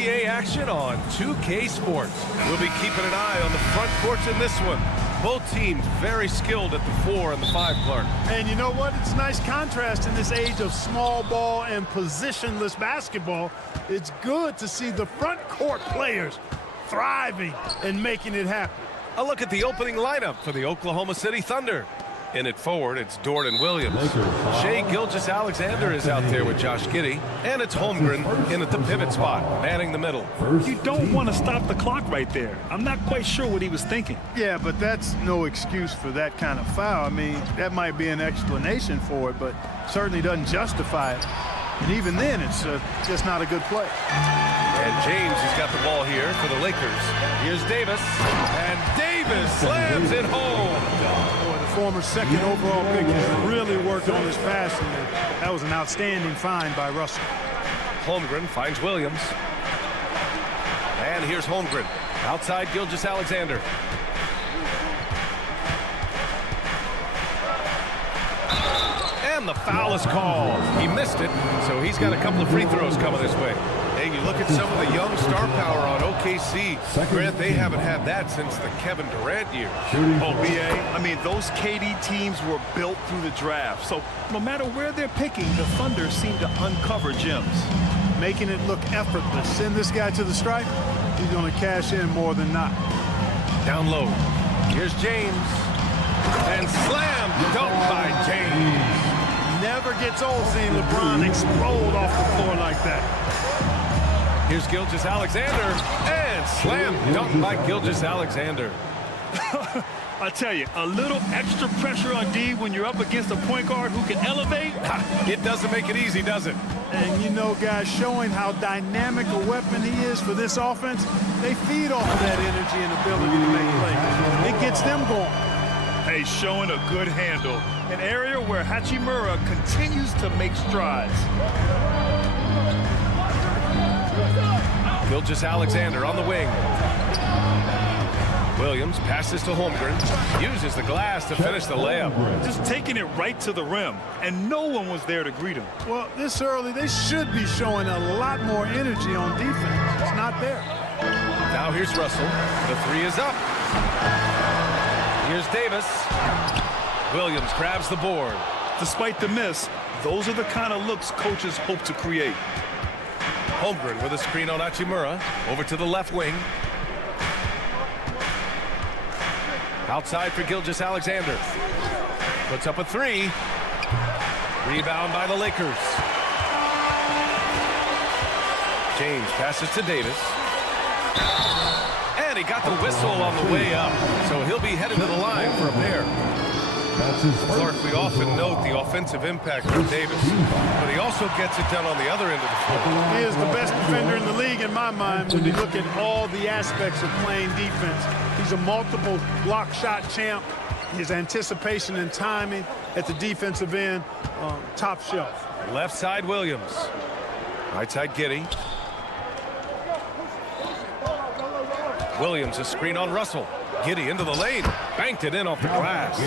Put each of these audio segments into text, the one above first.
NBA action on 2K Sports. We'll be keeping an eye on the front courts in this one. Both teams very skilled at the 4 and the 5, Clark. And you know what? It's a nice contrast in this age of small ball and positionless basketball. It's good to see the front court players thriving and making it happen. A look at the opening lineup for the Oklahoma City Thunder. In it forward, it's Dort and Williams. Shai Gilgeous-Alexander is out there with Josh Giddey. And it's Holmgren in at the pivot spot, manning the middle. You don't want to stop the clock right there. I'm not quite sure what he was thinking. Yeah, but that's no excuse for that kind of foul. I mean, that might be an explanation for it, but certainly doesn't justify it. And even then, it's just not a good play. And James has got the ball here for the Lakers. Here's Davis. And Davis slams it home. Boy, the former second overall pick has really worked on his passing. That was an outstanding find by Russell. Holmgren finds Williams. And here's Holmgren. Outside Gilgeous-Alexander. And the foul is called. He missed it, so he's got a couple of free throws coming this way. Hey, you look at some of the young star power on OKC. Grant, they haven't had that since the Kevin Durant years. Oh, BA, I mean, those KD teams were built through the draft. So no matter where they're picking, the Thunder seem to uncover gems. Making it look effortless. Send this guy to the stripe, he's going to cash in more than not. Down low. Here's James. And slam dunk by James. Never gets old seeing LeBron explode off the floor like that. Here's Gilgeous-Alexander. And slam dunk by Gilgeous-Alexander. I tell you, a little extra pressure on D when you're up against a point guard who can elevate. It doesn't make it easy, does it? And you know, guys, showing how dynamic a weapon he is for this offense, they feed off of that energy and ability to make plays. It gets them going. Hey, showing a good handle. An area where Hachimura continues to make strides. Gilgeous-Alexander on the wing. Williams passes to Holmgren. Uses the glass to finish the layup. Just taking it right to the rim, and no one was there to greet him. Well, this early, they should be showing a lot more energy on defense. It's not there. Now here's Russell. The 3 is up. Here's Davis. Williams grabs the board. Despite the miss, those are the kind of looks coaches hope to create. Holmgren with a screen on Hachimura. Over to the left wing. Outside for Gilgeous-Alexander. Puts up a 3. Rebound by the Lakers. James passes to Davis. And he got the whistle on the way up. So he'll be headed to the line for a pair. Clark, we often note the offensive impact of Davis, but he also gets it done on the other end of the floor. He is the best defender in the league in my mind when you look at all the aspects of playing defense. He's a multiple block shot champ. His anticipation and timing at the defensive end, top shelf. Left side, Williams. Right side, Giddey. Williams, a screen on Russell. Giddey into the lane. Banked it in off the glass.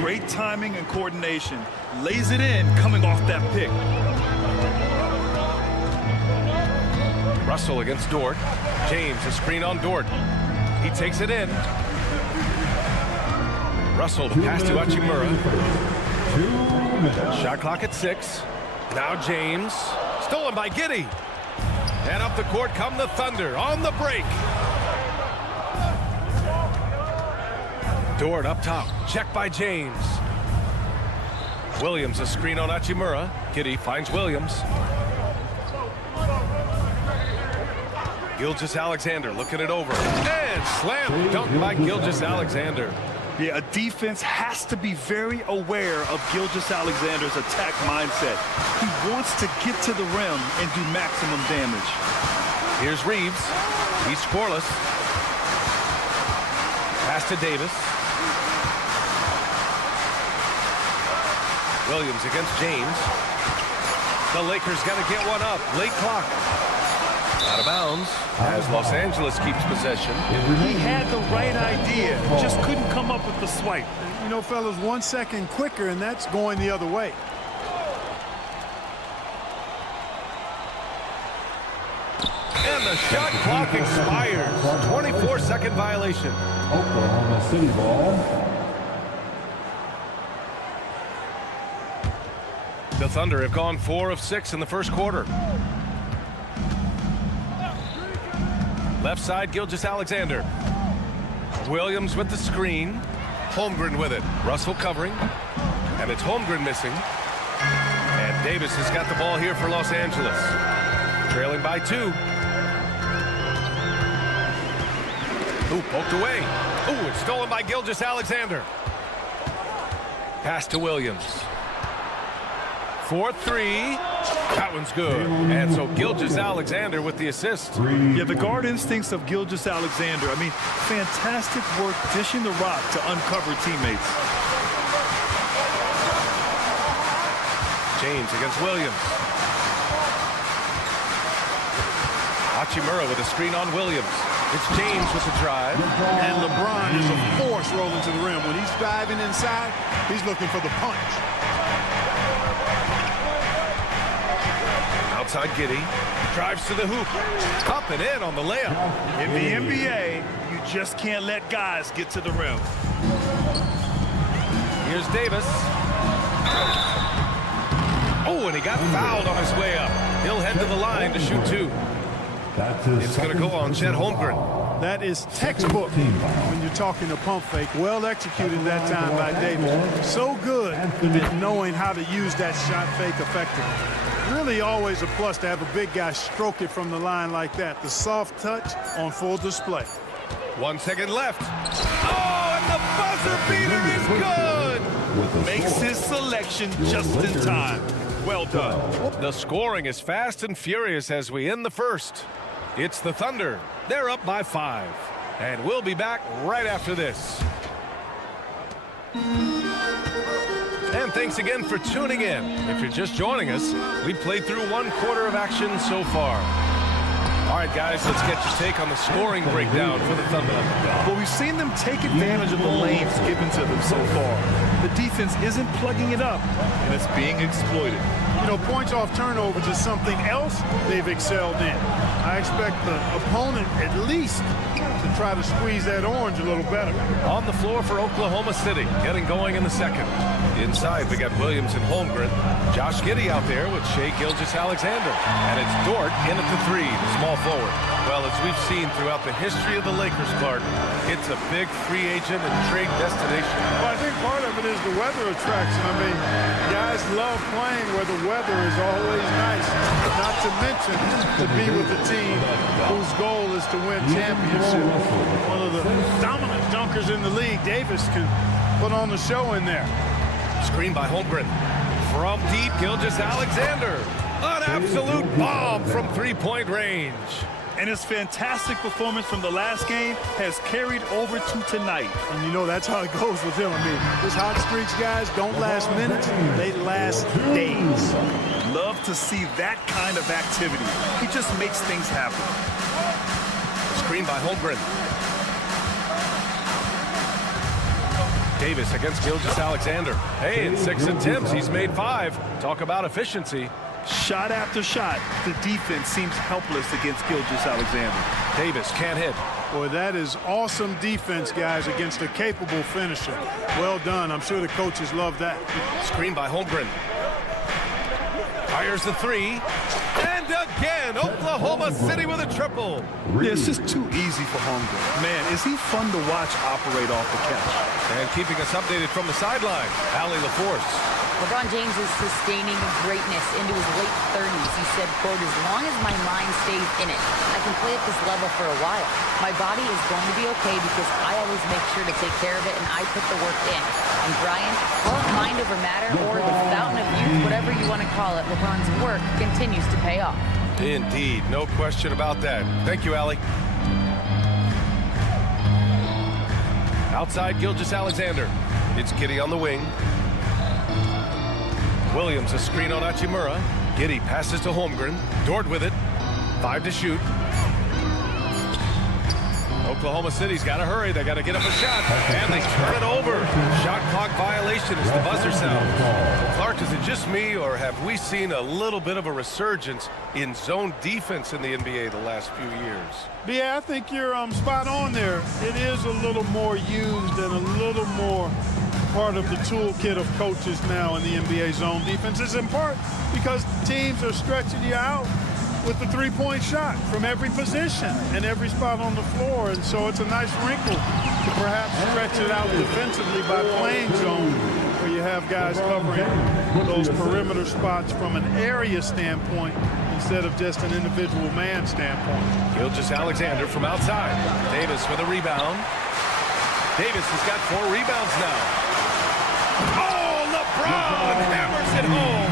Great timing and coordination. Lays it in coming off that pick. Russell against Dort. James, a screen on Dort. He takes it in. Russell, the pass to Hachimura. Shot clock at 6. Now James. Stolen by Giddey. And up the court come the Thunder on the break. Dort up top. Check by James. Williams, a screen on Hachimura. Giddey finds Williams. Gilgeous-Alexander looking it over. And slam dunk by Gilgeous-Alexander. Yeah, a defense has to be very aware of Gilgeous-Alexander's attack mindset. He wants to get to the rim and do maximum damage. Here's Reeves. He's scoreless. Pass to Davis. Williams against James. The Lakers got to get one up. Late clock. Out of bounds as Los Angeles keeps possession. He had the right idea, just couldn't come up with the swipe. You know, fellas, 1 second quicker, and that's going the other way. And And the shot clock expires. 24-second violation. Oklahoma City ball. The Thunder have gone 4 of 6 in the first quarter. Left side, Gilgeous-Alexander. Williams with the screen. Holmgren with it. Russell covering. And it's Holmgren missing. And Davis has got the ball here for Los Angeles. Trailing by 2. Ooh, poked away. Ooh, it's stolen by Gilgeous-Alexander. Pass to Williams. 4-3. That one's good. And so Gilgeous-Alexander with the assist. Yeah, the guard instincts of Gilgeous-Alexander. I mean, fantastic work dishing the rock to uncover teammates. James against Williams. Hachimura with a screen on Williams. It's James with the drive. And LeBron is a force rolling to the rim. When he's driving inside, he's looking for the punch. Outside Giddey. Drives to the hoop. Up and in on the layup. In the NBA, you just can't let guys get to the rim. Here's Davis. Oh, and he got fouled on his way up. He'll head to the line to shoot 2. It's going to go on Chet Holmgren. That is textbook when you're talking a pump fake. Well executed that time by Davis. So good at knowing how to use that shot fake effectively. Really always a plus to have a big guy stroke it from the line like that. The soft touch on full display. 1 second left. Oh, and the buzzer beater is good. Makes his selection just in time. Well done. The scoring is fast and furious as we end the first. It's the Thunder. They're up by 5. And we'll be back right after this. And thanks again for tuning in. If you're just joining us, we played through 1 quarter of action so far. All right, guys, let's get your take on the scoring breakdown for the Thunder. Well, we've seen them take advantage of the lanes given to them so far. The defense isn't plugging it up, and it's being exploited. You know, points off turnovers is something else they've excelled in. I expect the opponent at least to try to squeeze that orange a little better. On the floor for Oklahoma City, getting going in the second. Inside, we got Williams and Holmgren. Josh Giddey out there with Shai Gilgeous-Alexander. And it's Dort in at the 3, the small forward. Well, as we've seen throughout the history of the Lakers, Clark, it's a big free agent and trade destination. Well, I think part of it is the weather attraction. I mean, guys love playing where the weather is always nice. Not to mention to be with a team whose goal is to win championship. One of the dominant dunkers in the league. Davis can put on the show in there. Screen by Holmgren. From deep, Gilgeous-Alexander. An absolute bomb from 3-point range. And his fantastic performance from the last game has carried over to tonight. And you know, that's how it goes with him. I mean, those hot streaks, guys, don't last minutes. They last days. Love to see that kind of activity. He just makes things happen. Screen by Holmgren. Davis against Gilgeous-Alexander. Hey, in 6 attempts, he's made 5. Talk about efficiency. Shot after shot, the defense seems helpless against Gilgeous-Alexander. Davis can't hit. Boy, that is awesome defense, guys, against a capable finisher. Well done. I'm sure the coaches love that. Screen by Holmgren. Fires the 3. And again, Oklahoma City with a triple. Yeah, it's just too easy for Holmgren. Man, is he fun to watch operate off the catch. And keeping us updated from the sideline, Allie LaForce. LeBron James is sustaining greatness into his late 30s. He said, quote, as long as my mind stays in it, I can play at this level for a while. My body is going to be okay because I always make sure to take care of it and I put the work in. And Brian, well, mind over matter or the fountain of youth, whatever you want to call it, LeBron's work continues to pay off. Indeed, no question about that. Thank you, Allie. Outside, Gilgeous-Alexander. It's Giddey on the wing. Williams a screen on Hachimura. Giddey passes to Holmgren. Dort with it. 5 to shoot. Oklahoma City's got to hurry. They got to get up a shot, and they turn it over. Shot clock violation as the buzzer sounds. Clark, is it just me, or have we seen a little bit of a resurgence in zone defense in the NBA the last few years? Yeah, I think you're spot on there. It is a little more used and a little more part of the toolkit of coaches now in the NBA zone defense. It's in part because teams are stretching you out with the three-point shot from every position and every spot on the floor. And so it's a nice wrinkle to perhaps stretch it out defensively by playing zone, where you have guys covering those perimeter spots from an area standpoint instead of just an individual man standpoint. Gilgeous-Alexander from outside. Davis with a rebound. Davis has got 4 rebounds now. Oh, LeBron hammers it home.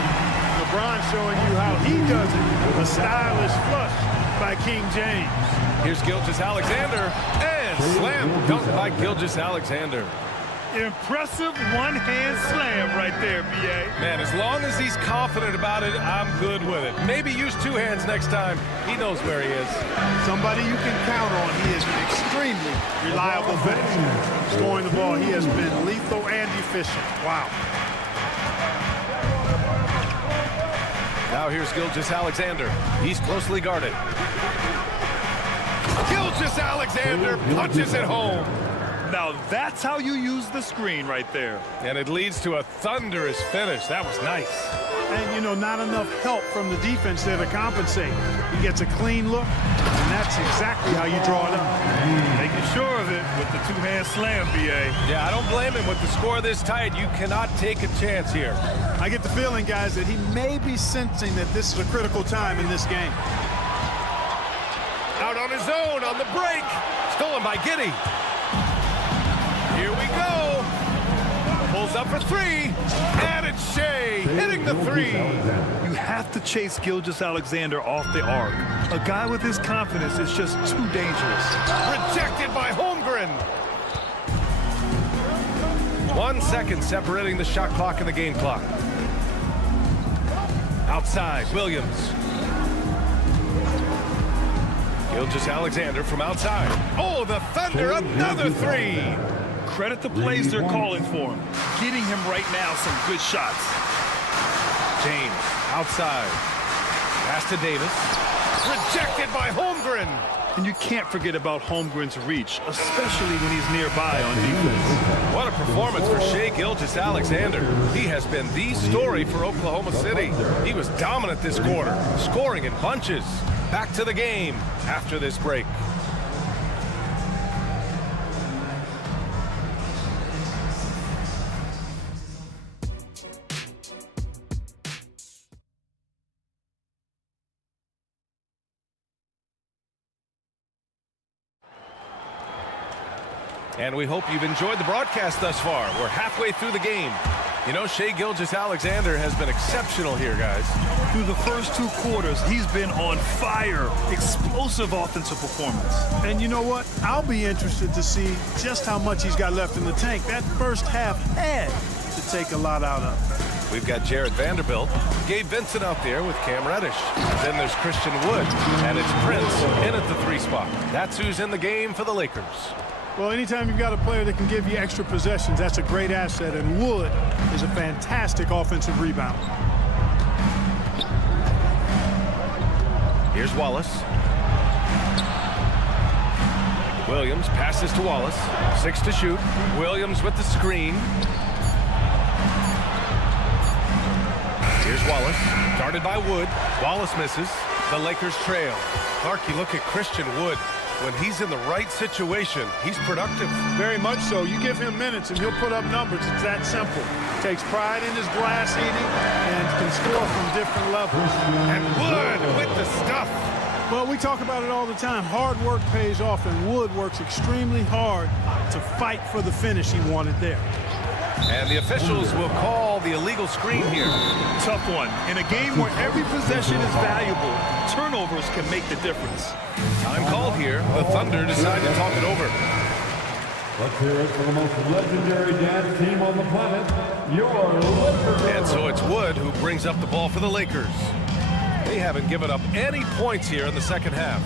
LeBron showing you how he does it. A stylish flush by King James. Here's Gilgeous-Alexander, and slam dunk by Gilgeous-Alexander. Impressive one-hand slam right there, B.A. Man, as long as he's confident about it, I'm good with it. Maybe use 2 hands next time. He knows where he is. Somebody you can count on. He is an extremely reliable finisher. Scoring the ball, he has been lethal and efficient. Wow. Now here's Gilgeous-Alexander. He's closely guarded. Gilgeous-Alexander punches it home. Now that's how you use the screen right there. And it leads to a thunderous finish. That was nice. And, you know, not enough help from the defense there to compensate. He gets a clean look, and that's exactly how you draw it up. Making sure of it with the 2-hand slam, B.A. Yeah, I don't blame him. With the score this tight, you cannot take a chance here. I get the feeling, guys, that he may be sensing that this is a critical time in this game. Out on his own on the break. Stolen by Giddey. Here we go. Pulls up for 3. And it's Shea hitting the 3. You have to chase Gilgeous-Alexander off the arc. A guy with his confidence is just too dangerous. Rejected by Holmgren. 1 second separating the shot clock and the game clock. Outside, Williams. Gilgeous-Alexander from outside. Oh, the Thunder, another 3. Credit the plays they're calling for him. Getting him right now some good shots. James, outside. Pass to Davis. Rejected by Holmgren. And you can't forget about Holmgren's reach, especially when he's nearby on defense. What a performance for Shai Gilgeous-Alexander. He has been the story for Oklahoma City. He was dominant this quarter, scoring in bunches. Back to the game after this break. And we hope you've enjoyed the broadcast thus far. We're halfway through the game. You know, Shai Gilgeous-Alexander has been exceptional here, guys. Through the first 2 quarters, he's been on fire. Explosive offensive performance. And you know what? I'll be interested to see just how much he's got left in the tank. That first half had to take a lot out of. We've got Jared Vanderbilt, Gabe Vincent out there with Cam Reddish. Then there's Christian Wood, and it's Prince in at the 3 spot. That's who's in the game for the Lakers. Well, anytime you've got a player that can give you extra possessions, that's a great asset, and Wood is a fantastic offensive rebounder. Here's Wallace. Williams passes to Wallace. 6 to shoot. Williams with the screen. Here's Wallace, guarded by Wood. Wallace misses. The Lakers trail. Clark, you look at Christian Wood. When he's in the right situation, he's productive. Very much so. You give him minutes and he'll put up numbers. It's that simple. Takes pride in his glass eating and can score from different levels. And Wood with the stuff. Well, we talk about it all the time. Hard work pays off, and Wood works extremely hard to fight for the finish he wanted there. And the officials will call the illegal screen here. Tough one. In a game where every possession is valuable, turnovers can make the difference. Time called here. The Thunder decide to talk it over. Let's hear it for the most legendary dance team on the planet, your Lakers. And so it's Wood who brings up the ball for the Lakers. They haven't given up any points here in the second half.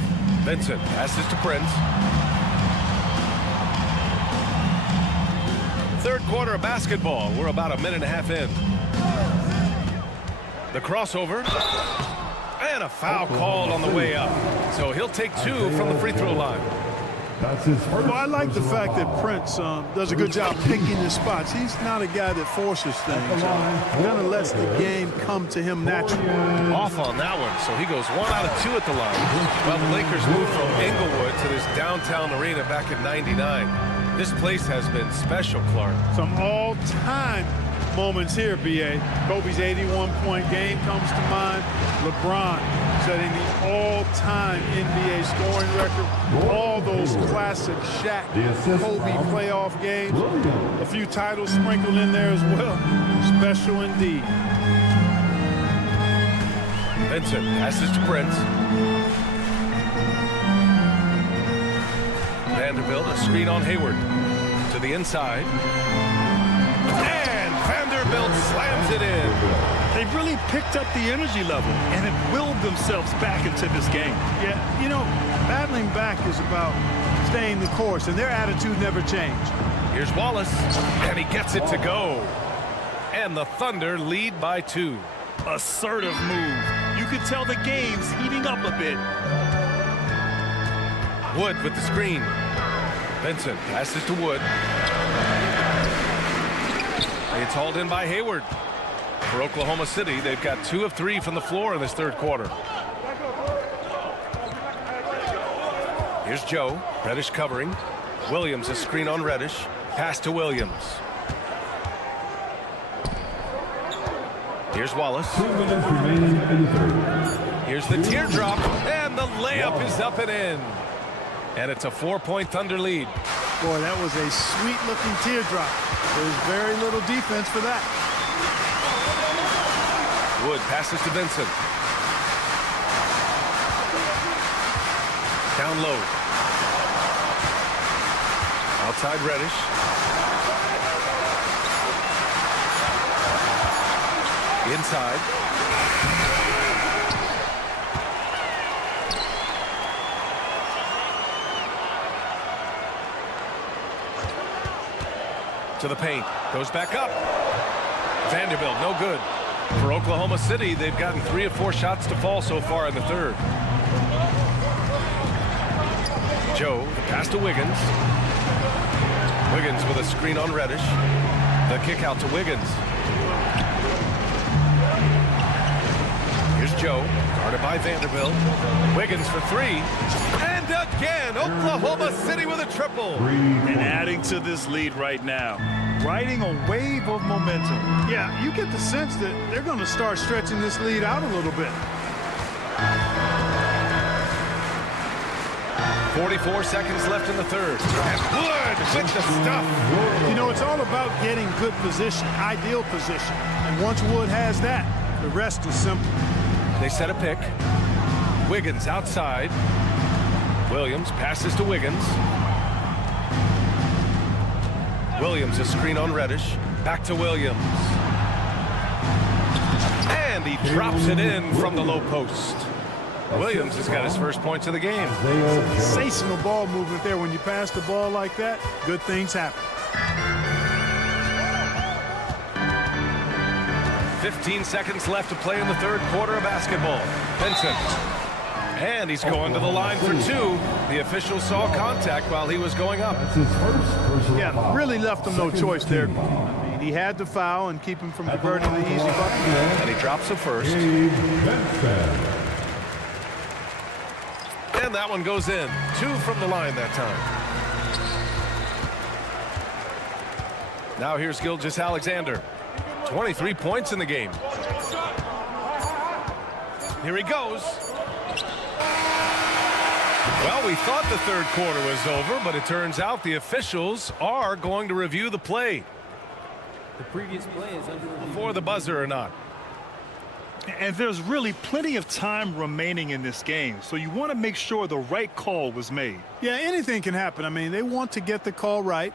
Vincent passes to Prince. third quarter of basketball. We're about a minute and a half in. The crossover. And a foul called on the way up. So he'll take 2 from the free throw line. That's his first. Well, I like the fact that Prince does a good job picking his spots. He's not a guy that forces things. Kind of lets the game come to him naturally. Off on that one, so he goes 1 out of 2 at the line. Well, the Lakers moved from Inglewood to this downtown arena back in '99. This place has been special, Clark. Some all-time moments here, B.A. Kobe's 81-point game comes to mind. LeBron setting the all-time NBA scoring record. All those classic Shaq, Kobe playoff games. A few titles sprinkled in there as well. Special indeed. Vincent passes to Prince. Vanderbilt, a screen on Hayward. To the inside. And Vanderbilt slams it in. They've really picked up the energy level and have willed themselves back into this game. Yeah, you know, battling back is about staying the course, and their attitude never changed. Here's Wallace, and he gets it to go. And the Thunder lead by 2. Assertive move. You could tell the game's heating up a bit. Wood with the screen. Vincent passes to Wood. It's hauled in by Hayward. For Oklahoma City, they've got 2 of 3 from the floor in this third quarter. Here's Joe. Reddish covering. Williams a screen on Reddish. Pass to Williams. Here's Wallace. 2 minutes remaining in the third. Here's the teardrop, and the layup is up and in. And it's a 4-point Thunder lead. Boy, that was a sweet-looking teardrop. There's very little defense for that. Wood passes to Vincent. Down low. Outside Reddish. Inside. To the paint. Goes back up. Vanderbilt, no good. For Oklahoma City, they've gotten 3 of 4 shots to fall so far in the third. Joe, the pass to Wiggins. Wiggins with a screen on Reddish. The kick out to Wiggins. Here's Joe, guarded by Vanderbilt. Wiggins for 3. And again, Oklahoma City with a triple. And adding to this lead right now. Riding a wave of momentum. Yeah, you get the sense that they're going to start stretching this lead out a little bit. 44 seconds left in the third. And Wood with the stuff. You know, it's all about getting good position, ideal position. And once Wood has that, the rest is simple. They set a pick. Wiggins outside. Williams passes to Wiggins. Williams a screen on Reddish. Back to Williams. And he drops it in from the low post. Williams has got his first points of the game. Sensational ball movement there. When you pass the ball like that, good things happen. 15 seconds left to play in the third quarter of basketball. Vincent. And he's going to the line for 2. The official saw contact while he was going up. That's his first personal Yeah, foul. really left him no choice there. Second team foul. I mean, he had to foul and keep him from converting the easy bucket. And he drops it first. Vincent. And that one goes in. 2 from the line that time. Now here's Gilgeous-Alexander. 23 points in the game. Here he goes. Well, we thought the third quarter was over, but it turns out the officials are going to review the play. The previous play is under review. Before the buzzer or not. And there's really plenty of time remaining in this game, so you want to make sure the right call was made. Yeah, anything can happen. I mean, they want to get the call right.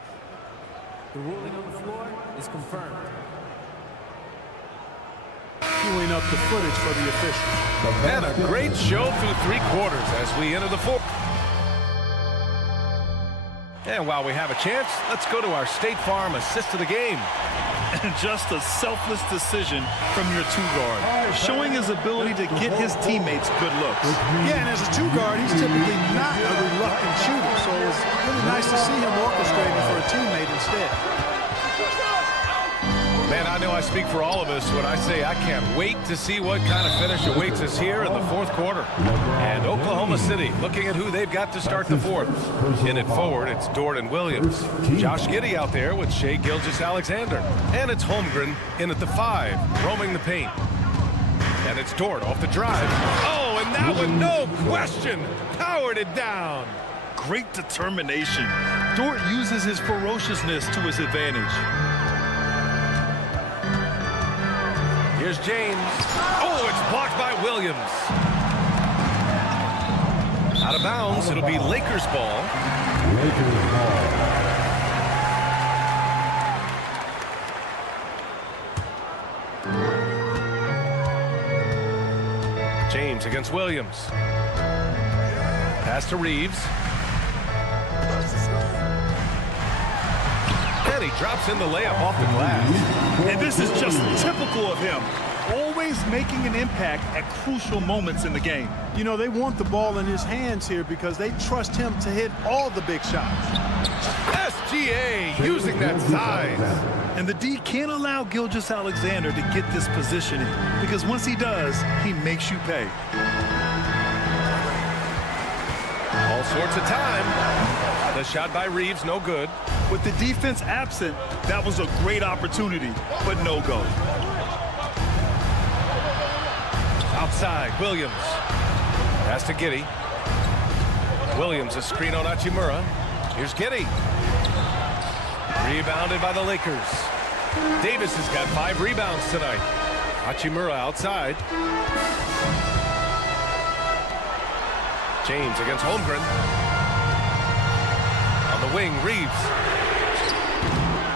The ruling on the floor is confirmed. Queuing up the footage for the official. And a great show through 3 quarters as we enter the fourth. And while we have a chance, let's go to our State Farm assist of the game. And just a selfless decision from your two-guard, showing his ability to get his teammates good looks. Yeah, and as a two-guard, he's typically not a reluctant shooter, so it was really nice to see him orchestrating for a teammate instead. Man, I know I speak for all of us when I say I can't wait to see what kind of finish awaits us here in the fourth quarter. And Oklahoma City looking at who they've got to start the fourth. In it forward, it's Dort and Williams. Josh Giddey out there with Shai Gilgeous-Alexander. And it's Holmgren in at the 5, roaming the paint. And it's Dort off the drive. Oh, and that one, no question, powered it down. Great determination. Dort uses his ferociousness to his advantage. Here's James. Oh, it's blocked by Williams. Out of bounds, it'll be Lakers ball. Lakers ball. James against Williams. Pass to Reeves. And he drops in the layup off the glass. And this is just typical of him. Always making an impact at crucial moments in the game. You know, they want the ball in his hands here because they trust him to hit all the big shots. SGA using that size. And the D can't allow Gilgeous-Alexander to get this positioning because once he does, he makes you pay. All sorts of time. The shot by Reeves, no good. With the defense absent, that was a great opportunity, but no go. Outside, Williams. Pass to Giddey. Williams, a screen on Hachimura. Here's Giddey. Rebounded by the Lakers. Davis has got 5 rebounds tonight. Hachimura outside. James against Holmgren. On the wing, Reeves.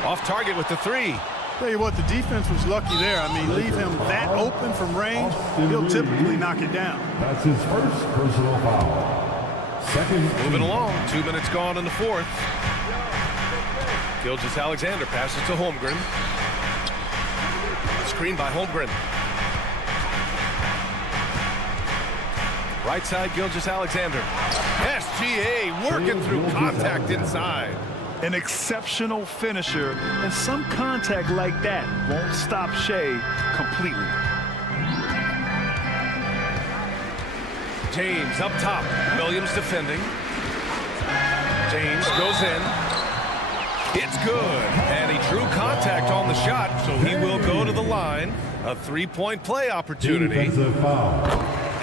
Off target with the 3. Tell you what, the defense was lucky there. I mean, leave him that open from range, he'll typically knock it down. That's his first personal foul. Second. Moving along, 2 minutes gone in the fourth. Gilgeous-Alexander passes to Holmgren. Screen by Holmgren. Right side, Gilgeous-Alexander. SGA working through contact inside. An exceptional finisher, and some contact like that won't stop Shai completely. James up top. Williams defending. James goes in. It's good. And he drew contact on the shot, so he will go to the line. A 3-point play opportunity. Defensive foul.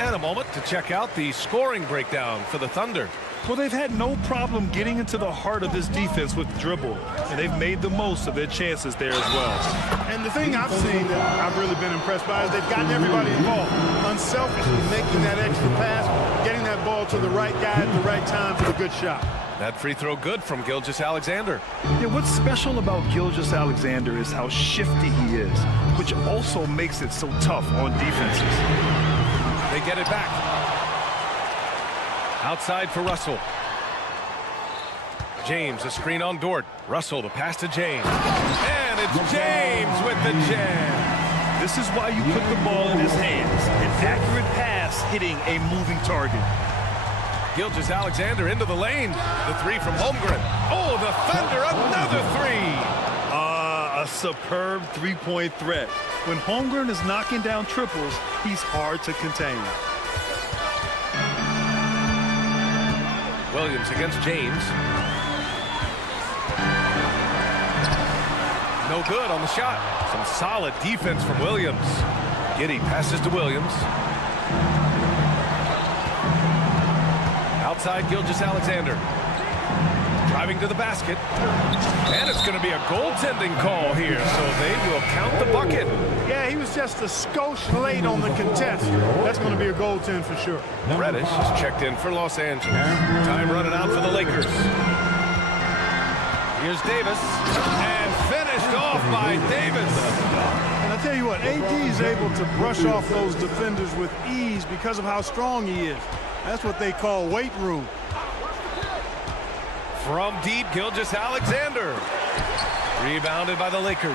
And a moment to check out the scoring breakdown for the Thunder. Well, they've had no problem getting into the heart of this defense with dribble, and they've made the most of their chances there as well. And the thing I've seen that I've really been impressed by is they've gotten everybody involved. Unselfishly making that extra pass, getting that ball to the right guy at the right time for the good shot. That free throw good from Gilgeous-Alexander. Yeah, what's special about Gilgeous-Alexander is how shifty he is, which also makes it so tough on defenses. They get it back. Outside for Russell. James, a screen on Dort. Russell, the pass to James. And it's James with the jam. This is why you put the ball in his hands. An accurate pass hitting a moving target. Gilgeous-Alexander into the lane. The 3 from Holmgren. Oh, the Thunder, another 3. A superb three-point threat. When Holmgren is knocking down triples, he's hard to contain. Williams against James. No good on the shot. Some solid defense from Williams. Giddey passes to Williams. Outside, Gilgeous-Alexander. Driving to the basket. And it's going to be a goaltending call here, so they will count the bucket. Yeah, he was just a skosh late on the contest. That's going to be a goaltend for sure. Reddish is checked in for Los Angeles. Time running out for the Lakers. Here's Davis. And finished off by Davis. And I tell you what, AD is able to brush off those defenders with ease because of how strong he is. That's what they call weight room. From deep, Gilgeous-Alexander. Rebounded by the Lakers.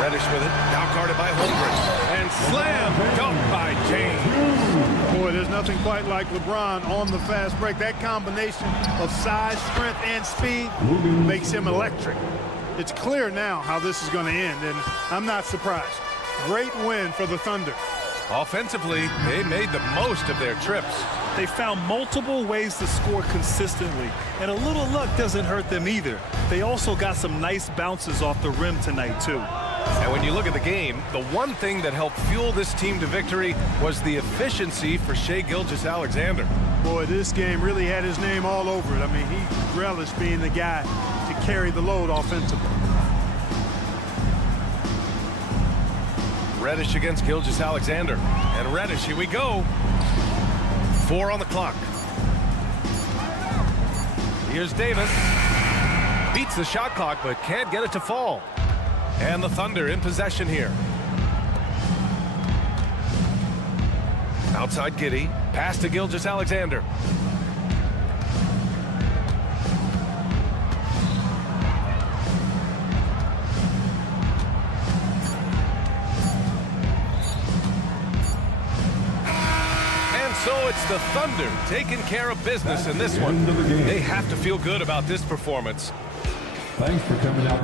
Reddish with it, now guarded by Holmgren. And slam dunk by James. Boy, there's nothing quite like LeBron on the fast break. That combination of size, strength, and speed makes him electric. It's clear now how this is going to end, and I'm not surprised. Great win for the Thunder. Offensively, they made the most of their trips. They found multiple ways to score consistently, and a little luck doesn't hurt them either. They also got some nice bounces off the rim tonight, too. And when you look at the game, the one thing that helped fuel this team to victory was the efficiency for Shai Gilgeous-Alexander. Boy, this game really had his name all over it. I mean, he relished being the guy to carry the load offensively. Reddish against Gilgeous-Alexander. And Reddish, here we go. 4 on the clock. Here's Davis. Beats the shot clock, but can't get it to fall. And the Thunder in possession here. Outside Giddey. Pass to Gilgeous-Alexander. So it's the Thunder taking care of business in this one. They have to feel good about this performance. Thanks for coming out.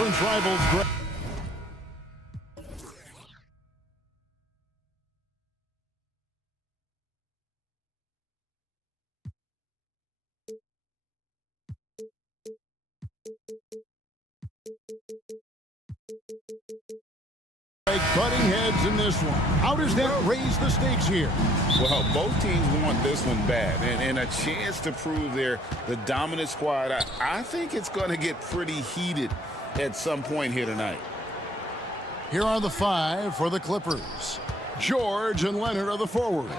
conference rivals. Butting heads in this one. How does that raise the stakes here? Well, both teams want this one bad, and a chance to prove they're the dominant squad. I think it's going to get pretty heated at some point here tonight. Here are the 5 for the Clippers. George and Leonard are the forwards.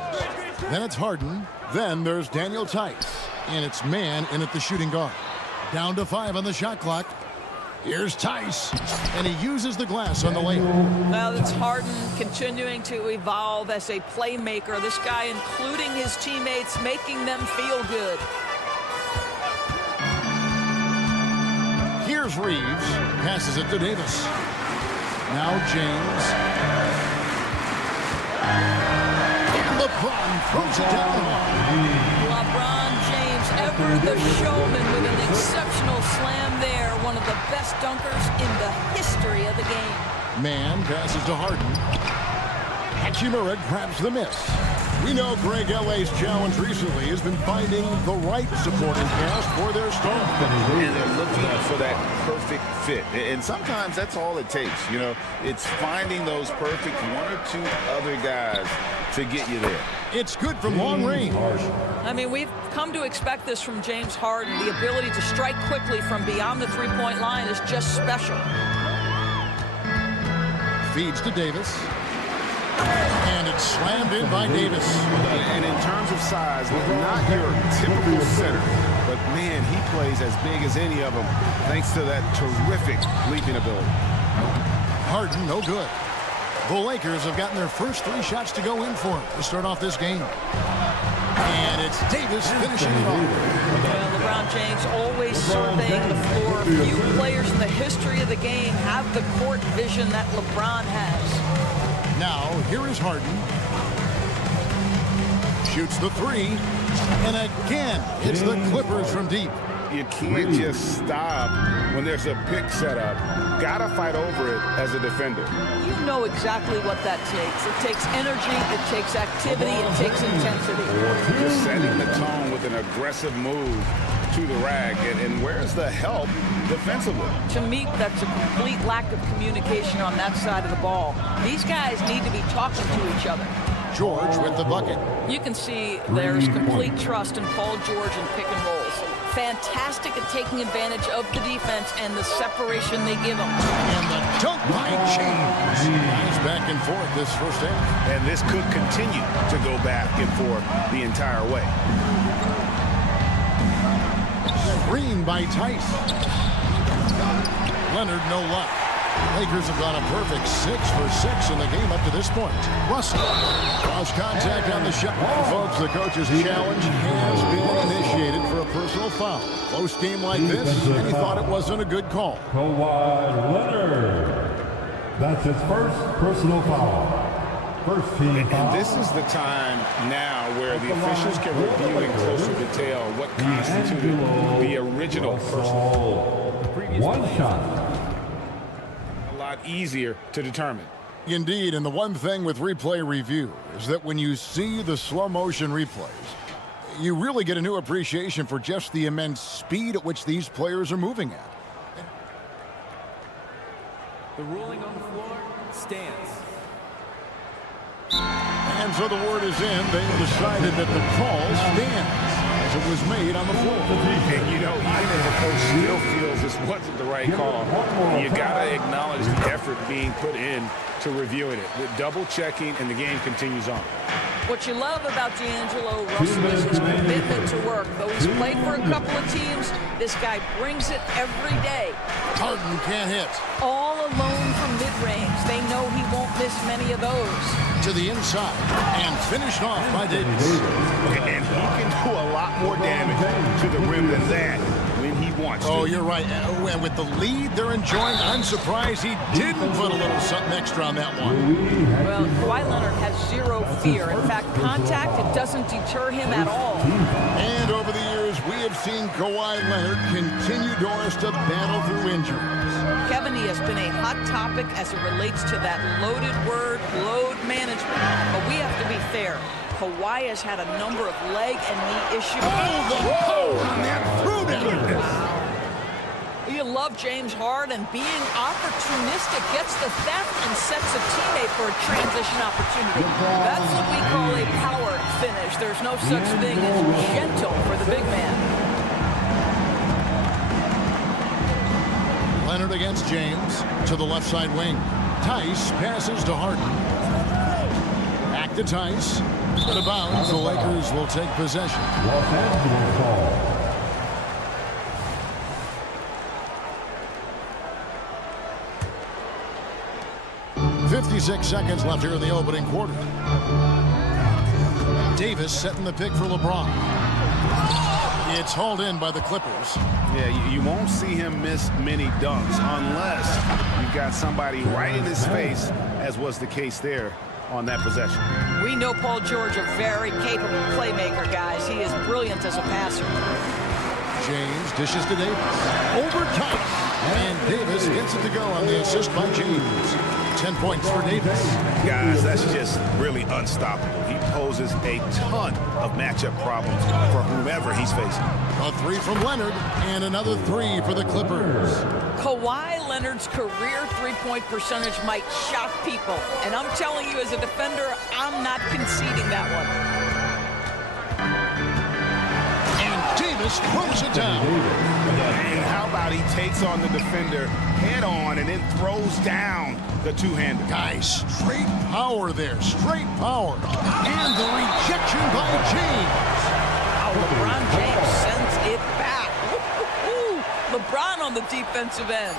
Then it's Harden. Then there's Daniel Tice. And it's Man in at the shooting guard. Down to 5 on the shot clock. Here's Tice, and he uses the glass on the layup. Well, it's Harden continuing to evolve as a playmaker. This guy, including his teammates, making them feel good. Here's Reeves, passes it to Davis. Now James. And LeBron throws it down. LeBron James, ever the showman, with an exceptional slam there. One of the best dunkers in the history of the game. Man passes to Harden. Hachimura grabs the miss. We know Greg L.A.'s challenge recently has been finding the right supporting cast for their star. And they're looking for that perfect fit. And sometimes that's all it takes. You know, it's finding those perfect 1 or 2 other guys to get you there. It's good from long range. I mean, we've come to expect this from James Harden. The ability to strike quickly from beyond the three-point line is just special. Feeds to Davis. And it's slammed in by Davis. And in terms of size, not your typical center, but man, he plays as big as any of them thanks to that terrific leaping ability. Harden, no good. The Lakers have gotten their first 3 shots to go in for him to start off this game. And it's Davis finishing it off. Well, LeBron James always surveying the floor. Few players in the history of the game have the court vision that LeBron has. Now, here is Harden. Shoots the 3. And again, hits the Clippers from deep. You can't just stop when there's a pick set up. Gotta fight over it as a defender. You know exactly what that takes. It takes energy, it takes activity, it takes intensity. Just setting the tone with an aggressive move to the rack. And where's the help defensively? To me, that's a complete lack of communication on that side of the ball. These guys need to be talking to each other. George with the bucket. You can see there's complete trust in Paul George and pick and rolls. Fantastic at taking advantage of the defense and the separation they give them. And the dunk by James. Nice back and forth this first half. And this could continue to go back and forth the entire way. Green by Tice. Leonard, no luck. Lakers have gone a perfect 6 for 6 in the game up to this point. Russell. Cross contact on the shot. Folks, the coach's challenge has been initiated for a personal foul. Close game like this, and he thought it wasn't a good call. Kawhi Leonard. That's his first personal foul. First team foul. And this is the time now where the officials can review in closer detail what constituted the original personal. One shot. Easier to determine. Indeed, and the one thing with replay review is that when you see the slow motion replays, you really get a new appreciation for just the immense speed at which these players are moving at. The ruling on the floor stands. And so the word is in. They have decided that the call stands as it was made on the floor. And you know, even if the coach still feels this wasn't the right call, you got to acknowledge the effort being put in to reviewing it. With double checking, and the game continues on. What you love about D'Angelo Russell is his commitment to work. Though he's played for a couple of teams, this guy brings it every day. Harden can't hit. All alone from mid-range. They know he won't miss many of those. To the inside and finished off by Davis. And he can do a lot more damage to the rim than that when he wants to. Oh, you're right. And with the lead they're enjoying, I'm surprised he didn't put a little something extra on that one. Well, Kawhi Leonard has zero fear. In fact, contact, it doesn't deter him at all. And over the years, we have seen Kawhi Leonard continue, Doris, to battle through injuries. Kevin, he has been a hot topic as it relates to that loaded word, load management. But we have to be fair. Kawhi has had a number of leg and knee issues. Oh, on that threw down. You love James Harden being opportunistic, gets the theft and sets a teammate for a transition opportunity. That's what we call a power finish. There's no such thing as gentle for the big man. Leonard against James to the left side wing. Tice passes to Harden. Back to Tice. Out of bounds, the Lakers will take possession. Los Angeles ball. 56 seconds left here in the opening quarter. Davis setting the pick for LeBron. It's hauled in by the Clippers. Yeah, you won't see him miss many dunks unless you've got somebody right in his face, as was the case there on that possession. We know Paul George, a very capable playmaker, guys. He is brilliant as a passer. James dishes to Davis. Over Tice. And Davis gets it to go on the assist by James. 10 points for Davis. Guys, that's just really unstoppable. He poses a ton of matchup problems for whomever he's facing. A three from Leonard and another three for the Clippers. Kawhi Leonard's career three-point percentage might shock people. And I'm telling you, as a defender, I'm not conceding that one. Davis throws it down. And how about he takes on the defender head on and then throws down the two-hander. Guys, straight power there. Straight power. And the rejection by James. Oh, LeBron James sends it back. LeBron on the defensive end.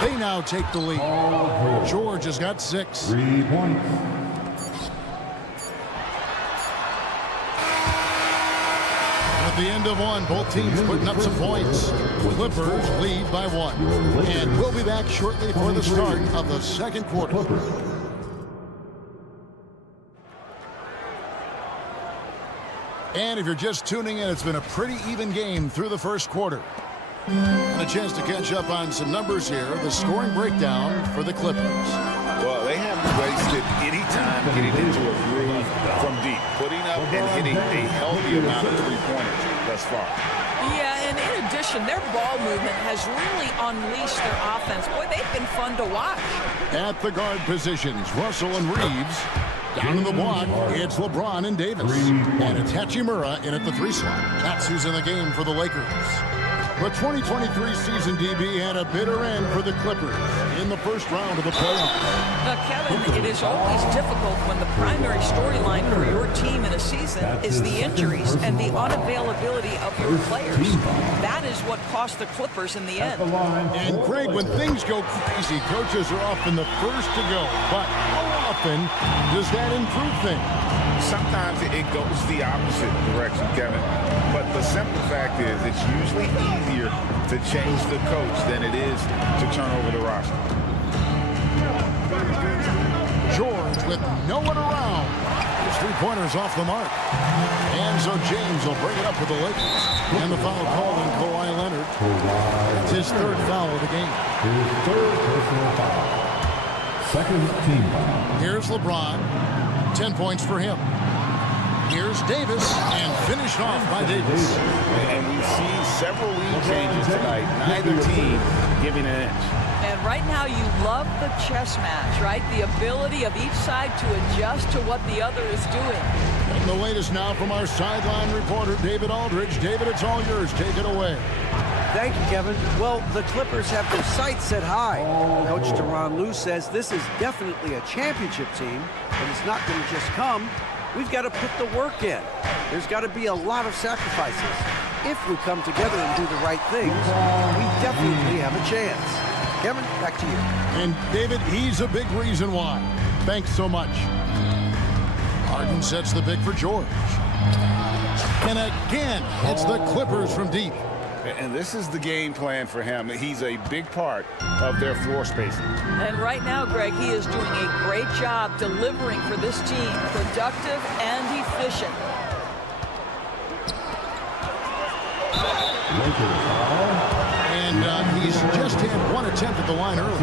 They now take the lead. George has got 6. 3 points. At the end of one, both teams putting up some points. Clippers lead by 1. And we'll be back shortly for the start of the second quarter. And if you're just tuning in, it's been a pretty even game through the first quarter. And a chance to catch up on some numbers here. The scoring breakdown for the Clippers. Well, they haven't wasted any time getting into a groove from deep, putting up and hitting a healthy amount of three-pointers thus far. Yeah, and in addition, their ball movement has really unleashed their offense. Boy, they've been fun to watch. At the guard positions, Russell and Reeves. Down in the block, it's LeBron and Davis. And it's Hachimura in at the 3 slot. That's who's in the game for the Lakers. The 2023 season, DB, had a bitter end for the Clippers in the first round of the playoffs. Kevin, it is always difficult when the primary storyline for your team in a season is the injuries and the unavailability of your players. That is what cost the Clippers in the end. And Greg, when things go crazy, coaches are often the first to go. But how often does that improve things? Sometimes it goes the opposite direction, Kevin. But the simple fact is it's usually easier to change the coach than it is to turn over the roster. George with no one around. His 3-pointer's off the mark. And so James will bring it up with the Lakers. And the foul called on Kawhi Leonard. It's his 3rd foul of the game. His 3rd personal foul. 2nd team foul. Here's LeBron. 10 points for him. Here's Davis, and finished off by Davis. And we've seen several lead changes tonight. Neither team giving an inch. And right now you love the chess match, right? The ability of each side to adjust to what the other is doing. And the latest now from our sideline reporter, David Aldridge. David, it's all yours. Take it away. Thank you, Kevin. Well, the Clippers have their sights set high. Coach Tyronn Lue says this is definitely a championship team, but it's not going to just come. We've got to put the work in. There's got to be a lot of sacrifices. If we come together and do the right things, we definitely have a chance. Kevin, back to you. And David, he's a big reason why. Thanks so much. Harden sets the pick for George. And again, it's the Clippers from deep. And this is the game plan for him. He's a big part of their floor spacing. And right now, Greg, he is doing a great job delivering for this team. Productive and efficient. And he's just had one attempt at the line early.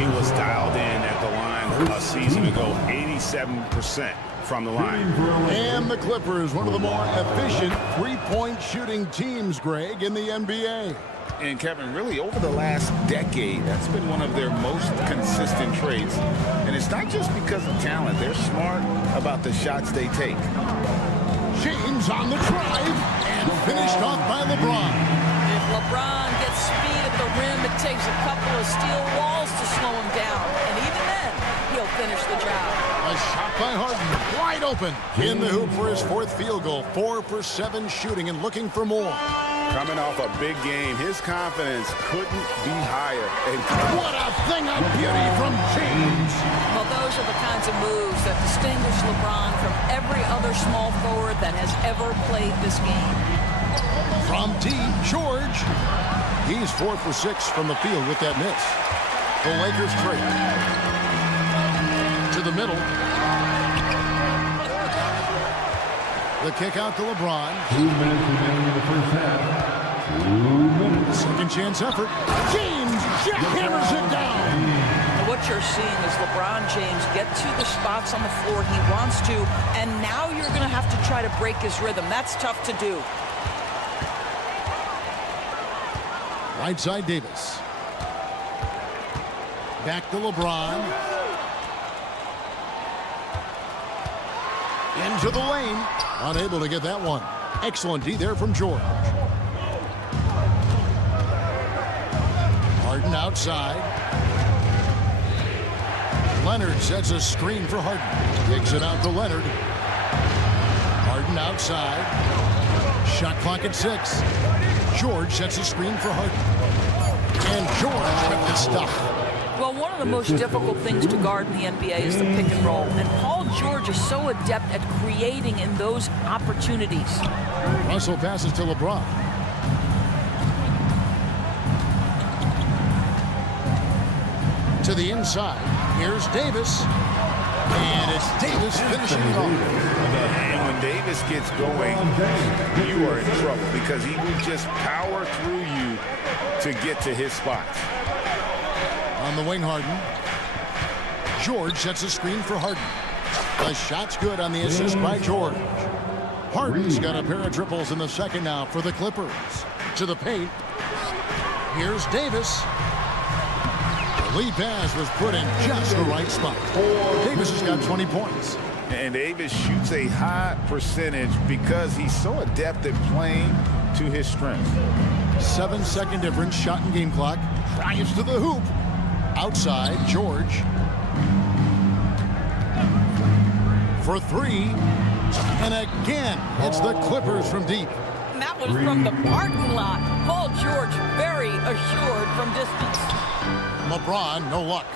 He was dialed in at the line a season ago, 87% from the line. And the Clippers, one of the more efficient three-point shooting teams, Greg, in the NBA. And Kevin, really over the last decade, that's been one of their most consistent traits. And it's not just because of talent. They're smart about the shots they take. James on the drive and finished off by LeBron. If LeBron gets speed at the rim, it takes a couple of steel walls to slow him down. And even then, he'll finish the job. A shot by Harden, wide open. In the hoop for his fourth field goal. 4 for 7 shooting and looking for more. Coming off a big game, his confidence couldn't be higher. And what a thing of beauty from James. Well, those are the kinds of moves that distinguish LeBron from every other small forward that has ever played this game. From deep, George. He's 4 for 6 from the field with that miss. The Lakers trail. To the middle. The kick out to LeBron. 2 minutes remaining in the first half. 2 minutes. Second chance effort. James jackhammers it down. And what you're seeing is LeBron James get to the spots on the floor he wants to, and now you're going to have to try to break his rhythm. That's tough to do. Right side Davis. Back to LeBron. Into the lane. Unable to get that one. Excellent D there from George. Harden outside. Leonard sets a screen for Harden. Kicks it out to Leonard. Harden outside. Shot clock at 6. George sets a screen for Harden. And George with the stuff. Well, one of the most difficult things to guard in the NBA is the pick and roll. And Paul George is so adept at creating in those opportunities. Russell passes to LeBron. To the inside. Here's Davis. And it's Davis finishing it off. And when Davis gets going, you are in trouble because he will just power through you to get to his spots. On the wing, Harden. George sets a screen for Harden. The shot's good on the assist by George. Harden's got a pair of triples in the second now for the Clippers. To the paint. Here's Davis. The lead pass was put in just the right spot. Davis has got 20 points. And Davis shoots a high percentage because he's so adept at playing to his strength. 7-second difference, shot and game clock. Drives to the hoop. Outside, George. For 3. And again, it's the Clippers from deep. And that was from the parking lot. Paul George very assured from distance. LeBron, no luck.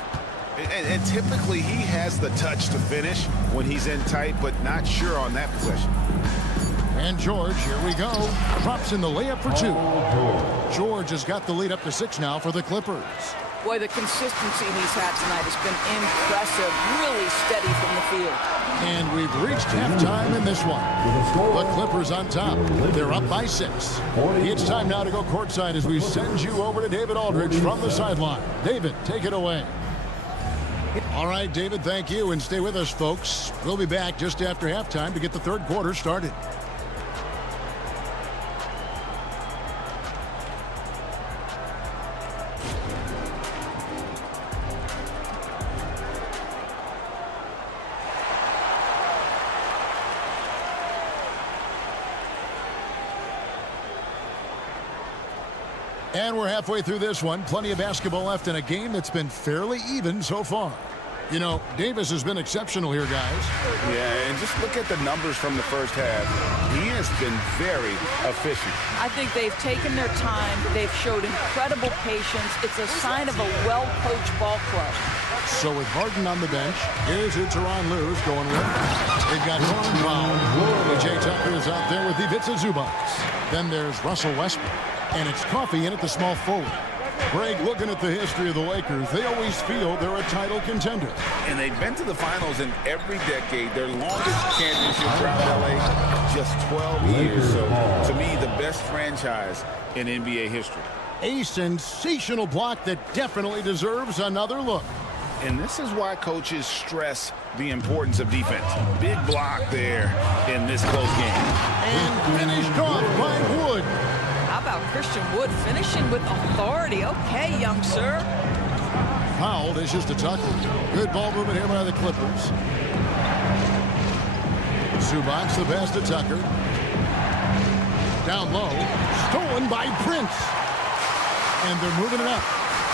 And typically he has the touch to finish when he's in tight, but not sure on that possession. And George, here we go. Drops in the layup for 2. George has got the lead up to 6 now for the Clippers. Boy, the consistency he's had tonight has been impressive. Really steady from the field. And we've reached halftime in this one. The Clippers on top. They're up by 6. It's time now to go courtside as we send you over to David Aldridge from the sideline. David, take it away. All right, David, thank you. And stay with us, folks. We'll be back just after halftime to get the third quarter started. And we're halfway through this one. Plenty of basketball left in a game that's been fairly even so far. You know, Davis has been exceptional here, guys. Yeah, and just look at the numbers from the first half. He has been very efficient. I think they've taken their time. They've showed incredible patience. It's a sign of a well-coached ball club. So with Harden on the bench, here's who Tyronn Lue's going with. They've got Norman Brown. P.J. Tucker is out there with Ivica Zubac. Then there's Russell Westbrook. And it's Coffey in at the small forward. Greg, looking at the history of the Lakers, they always feel they're a title contender. And they've been to the finals in every decade. Their longest championship drought in LA, just 12 years. So, to me, the best franchise in NBA history. A sensational block that definitely deserves another look. And this is why coaches stress the importance of defense. Big block there in this close game. And finished off by Wood. How about Christian Wood finishing with authority? Okay, young sir. Powell dishes to Tucker. Good ball movement here by the Clippers. Zubac the pass to Tucker. Down low. Stolen by Prince. And they're moving it up.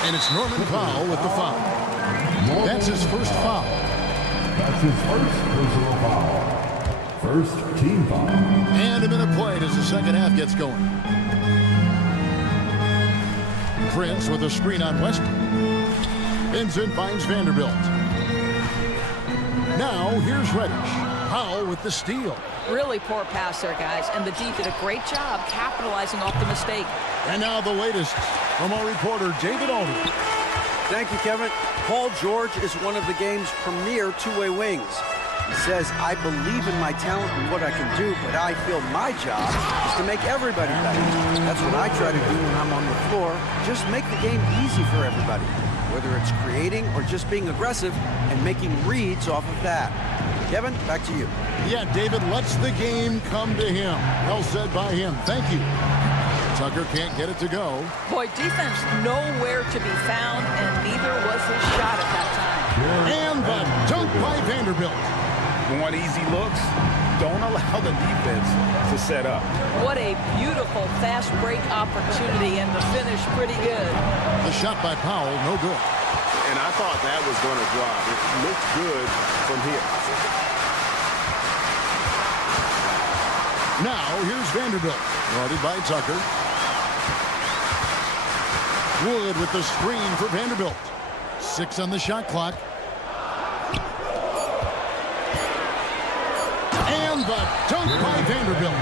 And it's Norman Powell with the foul. That's his first foul. That's his first personal foul. First team foul. And a minute played as the second half gets going. Prince with a screen on Westbrook. Vincent finds Vanderbilt. Now here's Reddish. Powell with the steal. Really poor pass there, guys, and the D did a great job capitalizing off the mistake. And now the latest from our reporter, David Aldridge. Thank you, Kevin. Paul George is one of the game's premier two-way wings. He says, I believe in my talent and what I can do, but I feel my job is to make everybody better. That's what I try to do when I'm on the floor. Just make the game easy for everybody, whether it's creating or just being aggressive and making reads off of that. Kevin, back to you. Yeah, David lets the game come to him. Well said by him. Thank you. Tucker can't get it to go. Boy, defense nowhere to be found, and neither was his shot at that time. And the dunk by Vanderbilt. Want easy looks? Don't allow the defense to set up. What a beautiful fast break opportunity, and the finish pretty good. The shot by Powell, no good. And I thought that was going to drop. It looked good from here. Now, here's Vanderbilt. Guarded by Tucker. Wood with the screen for Vanderbilt. 6 on the shot clock. And the dunk by Vanderbilt.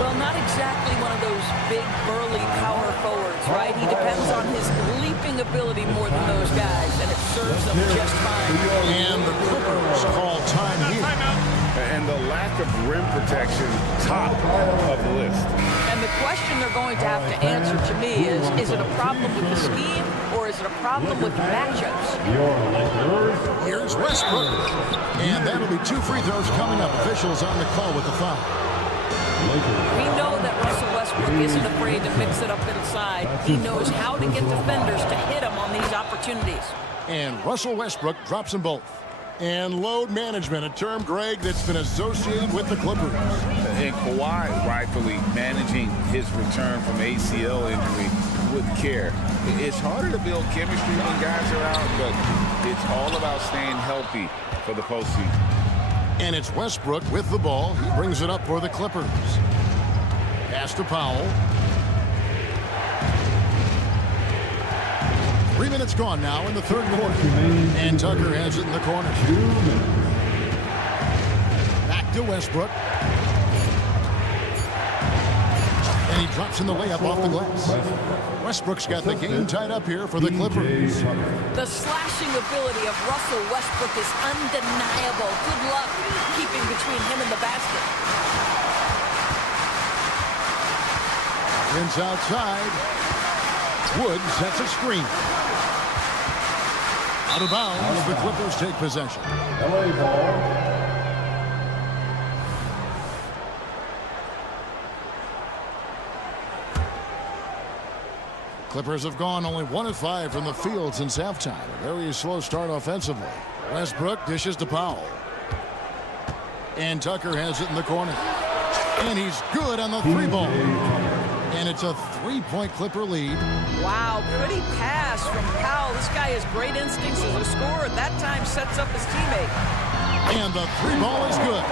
Well, not exactly one of those big, burly power forwards, right? He depends on his leaping ability more than those guys, and it serves them just fine. And the Clippers call time here. And the lack of rim protection, top of the list. And the question they're going to have to answer to me is it a problem with the scheme or is it a problem with matchups? Here's Westbrook. And that'll be 2 free throws coming up. Officials on the call with the foul. We know that Russell Westbrook isn't afraid to mix it up inside. He knows how to get defenders to hit him on these opportunities. And Russell Westbrook drops them both. And load management, a term, Greg, that's been associated with the Clippers. And Kawhi rightfully managing his return from ACL injury with care. It's harder to build chemistry when guys are out, but it's all about staying healthy for the postseason. And it's Westbrook with the ball. He brings it up for the Clippers. Pass to Powell. 3 minutes gone now in the third quarter. And Tucker has it in the corner. Back to Westbrook. And he drops in the layup off the glass. Westbrook's got the game tied up here for the Clippers. The slashing ability of Russell Westbrook is undeniable. Good luck keeping between him and the basket. Prince outside. Wood sets a screen. Out of bounds, the Clippers take possession. LA ball. Clippers have gone only 1 of 5 from the field since halftime. A very slow start offensively. Westbrook dishes to Powell. And Tucker has it in the corner. And he's good on the 3-ball. And it's a 3-point Clipper lead. Wow, pretty pass from Powell. This guy has great instincts as a scorer. That time sets up his teammate. And the 3-ball is good.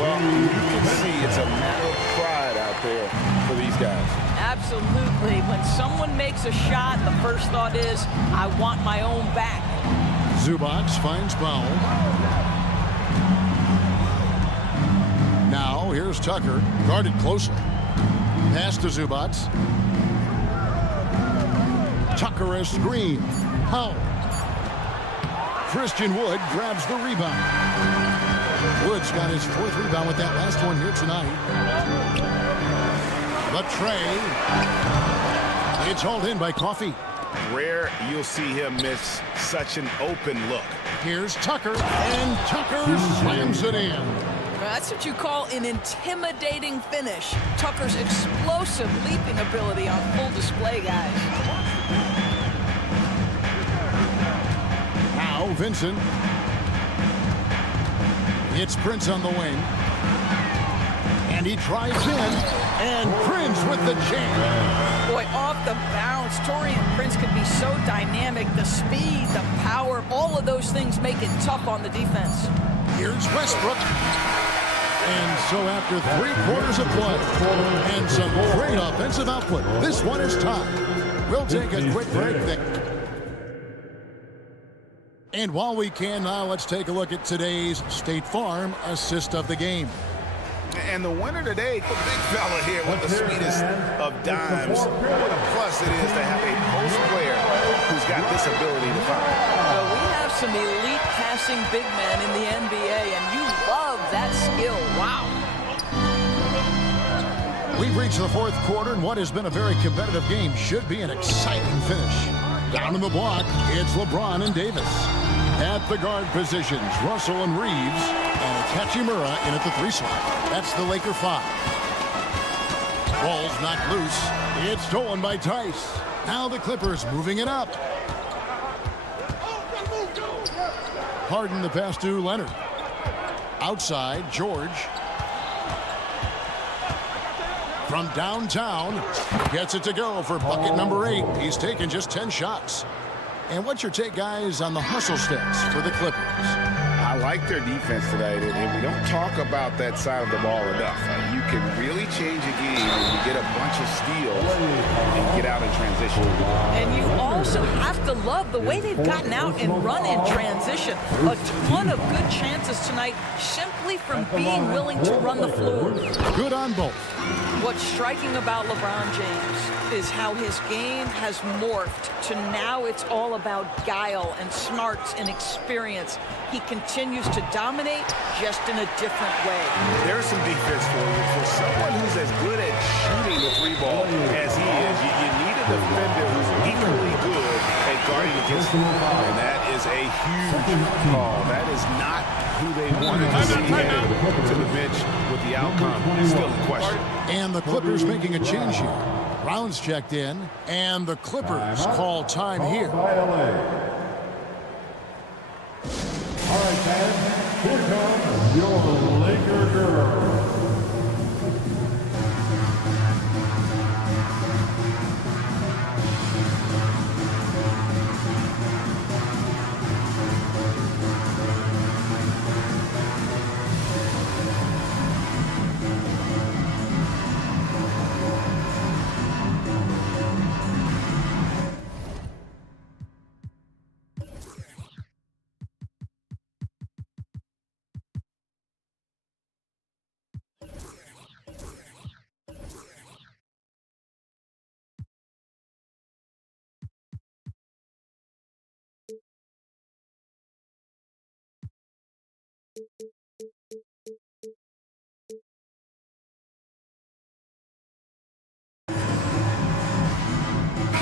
Well, you can see it's a matter of pride out there for these guys. Absolutely. When someone makes a shot, the first thought is, I want my own back. Zubac finds Powell. Now, here's Tucker, guarded closely. Pass to Zubac. Tucker a screen. Powell. Christian Wood grabs the rebound. Wood's got his 4th rebound with that last one here tonight. The tray. It's hauled in by Coffee. Rare you'll see him miss such an open look. Here's Tucker, and Tucker slams it in. That's what you call an intimidating finish. Tucker's explosive leaping ability on full display, guys. Now Vincent. It's Prince on the wing. And he drives in, and Prince with the jam. Boy, off the bounce, Torian Prince can be so dynamic. The speed, the power, all of those things make it tough on the defense. Here's Westbrook. And so after 3 quarters of play and some great offensive output, this one is tied. We'll take a quick break there. And while we can now, let's take a look at today's State Farm assist of the game. And the winner today, the big fella here with the sweetest of dimes. What a plus it is to have a post player who's got this ability to find. Well, we have some elite passing big men in the NBA, and you love that skill. Wow. We've reached the 4th quarter, and what has been a very competitive game should be an exciting finish. Down in the block, it's LeBron and Davis. At the guard positions, Russell and Reeves, and it's Hachimura in at the 3 slot. That's the Laker 5. Ball's knocked loose. It's stolen by Tice. Now the Clippers moving it up. Harden the pass to Leonard. Outside, George. From downtown, gets it to go for bucket number 8. He's taken just 10 shots. And what's your take, guys, on the hustle sticks for the Clippers? I like their defense tonight, and we don't talk about that side of the ball enough. You can really change a game when you get a bunch of steals and get out in transition. And you also have to love the way they've gotten out and run in transition. A ton of good chances tonight simply from being willing to run the floor. Good on both. What's striking about LeBron James is how his game has morphed to now it's all about guile and smarts and experience. He continues to dominate just in a different way. There's some defense for you. For someone who's as good at shooting the 3 ball as he is, you need a defender who's equally good at guarding against the ball. And that is a huge call. That is not who they wanted to see headed to the bench with the outcome still in question. And the Clippers making a change here. Brown's checked in, and the Clippers call time here. All right, fans, here comes your Laker girl.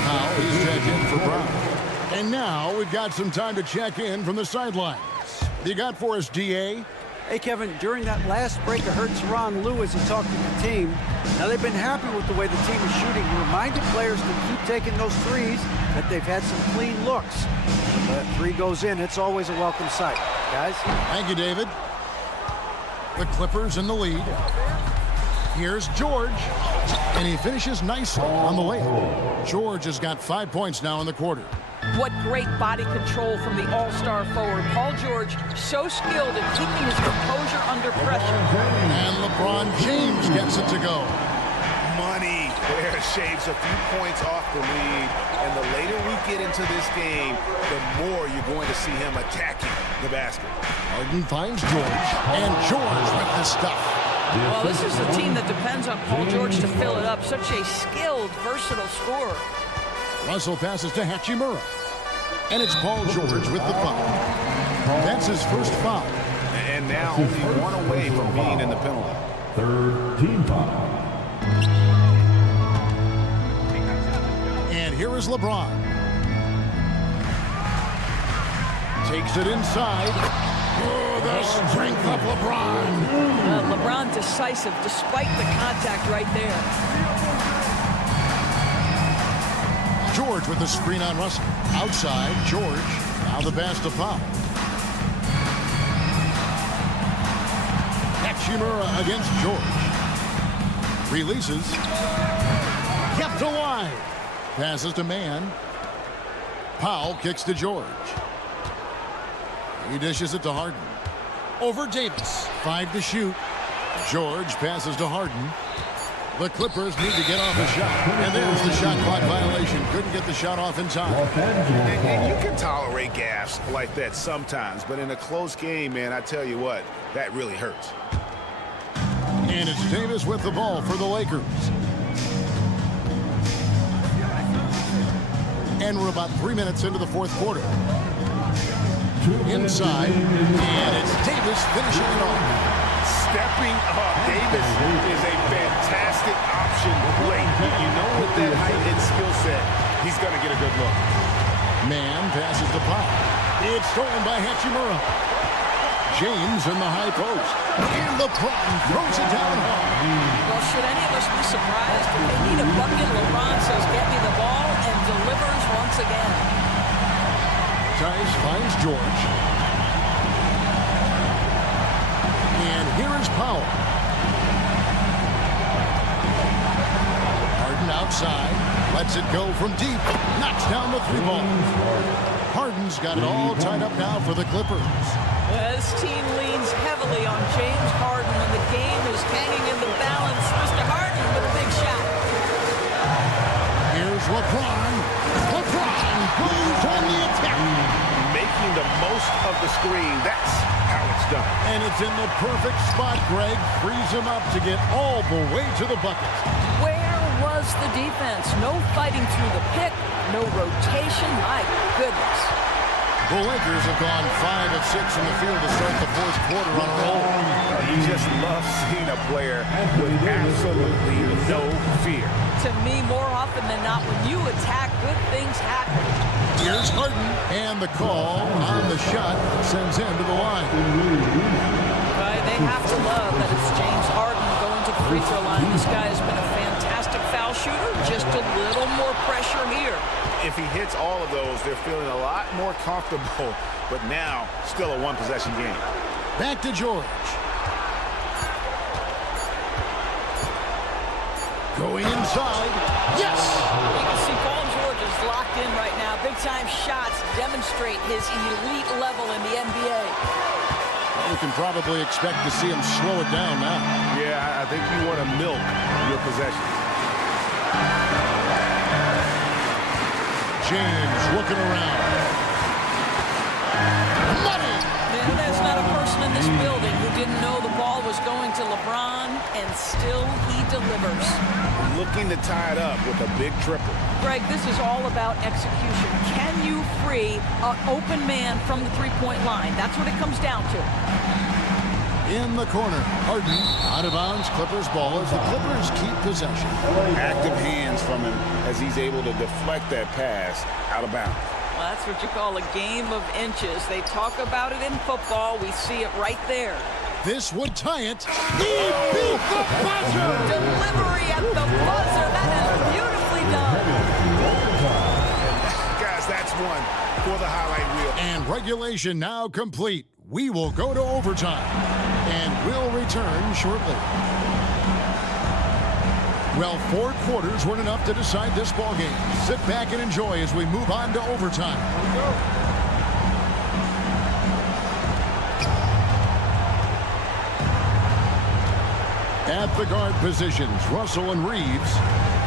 Now he's checked in for Brown. And now we've got some time to check in from the sidelines. You got for us, DA? Hey, Kevin, during that last break, I heard Tyronn Lue as he talked to the team. Now, they've been happy with the way the team is shooting. He reminded players to keep taking those threes, that they've had some clean looks. When that 3 goes in, it's always a welcome sight. Guys? Thank you, David. The Clippers in the lead. Here's George, and he finishes nicely on the layup. George has got 5 points now in the quarter. What great body control from the all-star forward. Paul George, so skilled at keeping his composure under pressure. And LeBron James gets it to go. Money there shaves a few points off the lead. And the later we get into this game, the more you're going to see him attacking the basket. Harden finds George, and George with the stuff. Well, this is a team that depends on Paul George to fill it up. Such a skilled, versatile scorer. Russell passes to Hachimura. And it's Paul George with the foul. That's his first foul. And now only 1 away from being in the penalty. 3rd team foul. here is LeBron. Takes it inside. Oh, the strength of LeBron. LeBron decisive despite the contact right there. George with the screen on Russell. Outside, George. Now the pass to Pau. Hachimura against George. Releases. Kept alive. Passes to man. Pau kicks to George. He dishes it to Harden. Over Davis. 5 to shoot. George passes to Harden. The Clippers need to get off a shot. And there's the shot clock violation. Couldn't get the shot off in time. And you can tolerate gaffes like that sometimes, but in a close game, man, I tell you what, that really hurts. And it's Davis with the ball for the Lakers. And we're about 3 minutes into the fourth quarter. Inside, and it's Davis finishing it off. Stepping up, Davis is a fantastic option late. You know, with that height and skill set, he's going to get a good look. Man passes to Pau. It's stolen by Hachimura. James in the high post. And LeBron throws it down hard. Well, should any of us be surprised? If they need a bucket, LeBron says, get me the ball, and delivers once again. Tice finds George. And here is Powell. Harden outside. Lets it go from deep. Knocks down the 3 ball. Harden's got it all tied up now for the Clippers. This team leans heavily on James Harden, and the game is hanging in the balance. Mr. Harden with a big shot. Here's LeBron. LeBron goes on the attack. Making the most of the screen. That's how it's done. And it's in the perfect spot, Greg. Frees him up to get all the way to the bucket. Where was the defense? No fighting through the pick, no rotation. My goodness. The Lakers have gone 5 of 6 in the field to start the fourth quarter on a roll. You just love seeing a player with absolutely no fear. To me, more often than not, when you attack, good things happen. Here's Harden, and the call on the shot sends him to the line. They have to love that it's James Harden going to the free throw line. This guy has been a fantastic foul shooter. Just a little more pressure here. If he hits all of those, they're feeling a lot more comfortable, but now still a one-possession game. Back to George. Going inside. Yes! You can see Paul George is locked in right now. Big-time shots demonstrate his elite level in the NBA. You can probably expect to see him slow it down now. Yeah, I think you want to milk your possession. James looking around. Money! Man, there's not a person in this building who didn't know the ball was going to LeBron, and still he delivers. Looking to tie it up with a big triple. Greg, this is all about execution. Can you free an open man from the three-point line? That's what it comes down to. In the corner, Harden out of bounds. Clippers ball as the Clippers keep possession. Active hands from him as he's able to deflect that pass out of bounds. Well, that's what you call a game of inches. They talk about it in football. We see it right there. This would tie it. He beat the buzzer! Delivery at the buzzer. That is beautifully done. Guys, that's one for the highlight reel. And regulation now complete. We will go to overtime, and we'll return shortly. Well, 4 quarters weren't enough to decide this ball game. Sit back and enjoy as we move on to overtime. At the guard positions, Russell and Reeves.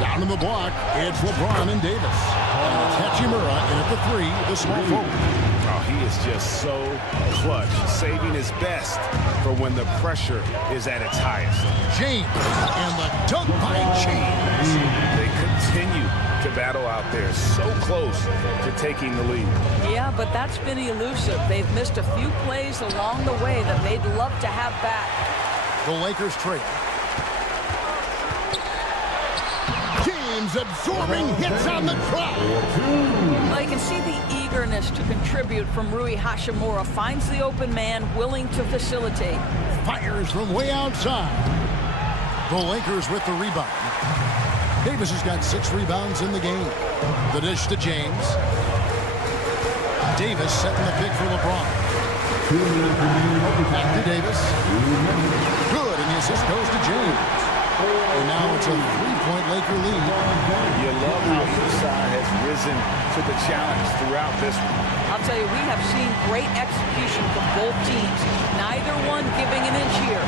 Down in the block, it's LeBron and Davis. And it's Hachimura in at the 3, the small forward. Oh, he is just so clutch, saving his best for when the pressure is at its highest. James, and the dunk by James. They continue to battle out there, so close to taking the lead. Yeah, but that's been elusive. They've missed a few plays along the way that they'd love to have back. The Lakers trail. James James absorbing hits on the drop. Well, you can see the eagerness to contribute from Rui Hachimura. Finds the open man, willing to facilitate. Fires from way outside. The Lakers with the rebound. Davis has got 6 rebounds in the game. The dish to James. Davis setting the pick for LeBron. Back to Davis. Good, and the assist goes to James. And now it's a 3-point Laker lead. You love how each side has risen to the challenge throughout this one. I'll tell you, we have seen great execution from both teams. Neither one giving an inch here.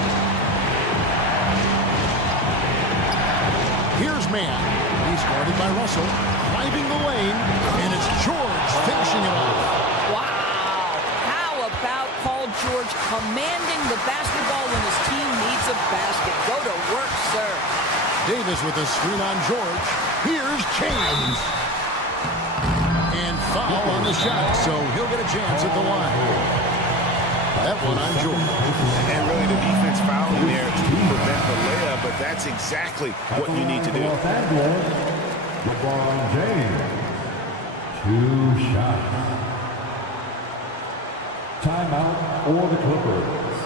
Here's Mann. He's guarded by Russell. Driving the lane, and it's George finishing it off. Wow. How about Paul George commanding the basketball when his team needs a basket? Go to work, sir. Davis with a screen on George. Here's James. And foul on the shot, so he'll get a chance at the line. That one on George. And really the defense fouling there to prevent the layup, but that's exactly what you need to do. Los Angeles, LeBron James. 2 shots. Timeout for the Clippers.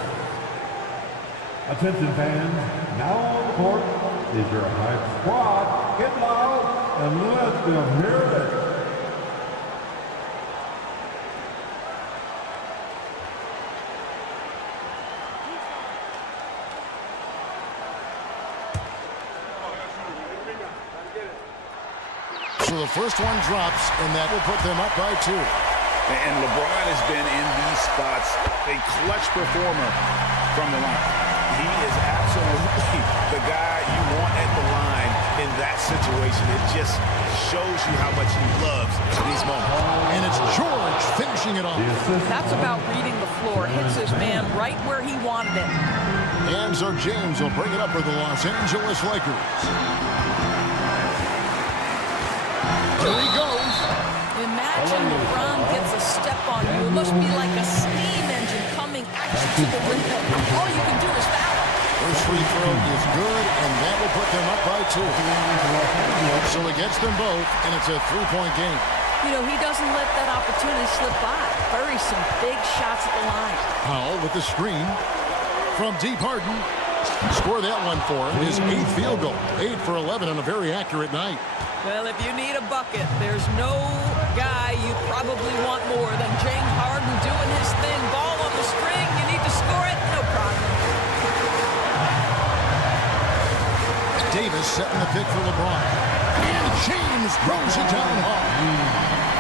Attention fans, now on the court is your hype squad. Get loud and let them hear it. So the first one drops, and that will put them up by 2. And LeBron has been in these spots a clutch performer from the line. He is absolutely the guy you want at the line in that situation. It just shows you how much he loves these moments. And it's George finishing it off. That's about reading the floor. Hits his man right where he wanted it. And so James will bring it up for the Los Angeles Lakers. Here he goes. Imagine LeBron gets a step on you. It must be like a steam engine coming at you to the rim. All you can do is foul him. First free throw is good, and that will put them up by 2. So he gets them both, and it's a 3-point game. You know, he doesn't let that opportunity slip by. Buries some big shots at the line. Powell with the screen from deep. Harden. Score that one for him. His 8th field goal. 8 for 11 on a very accurate night. Well, if you need a bucket, there's no guy you probably want more than James Harden doing his thing. Ball on the string. You need to score it? No problem. Davis setting the pick for LeBron. And James throws it down hard.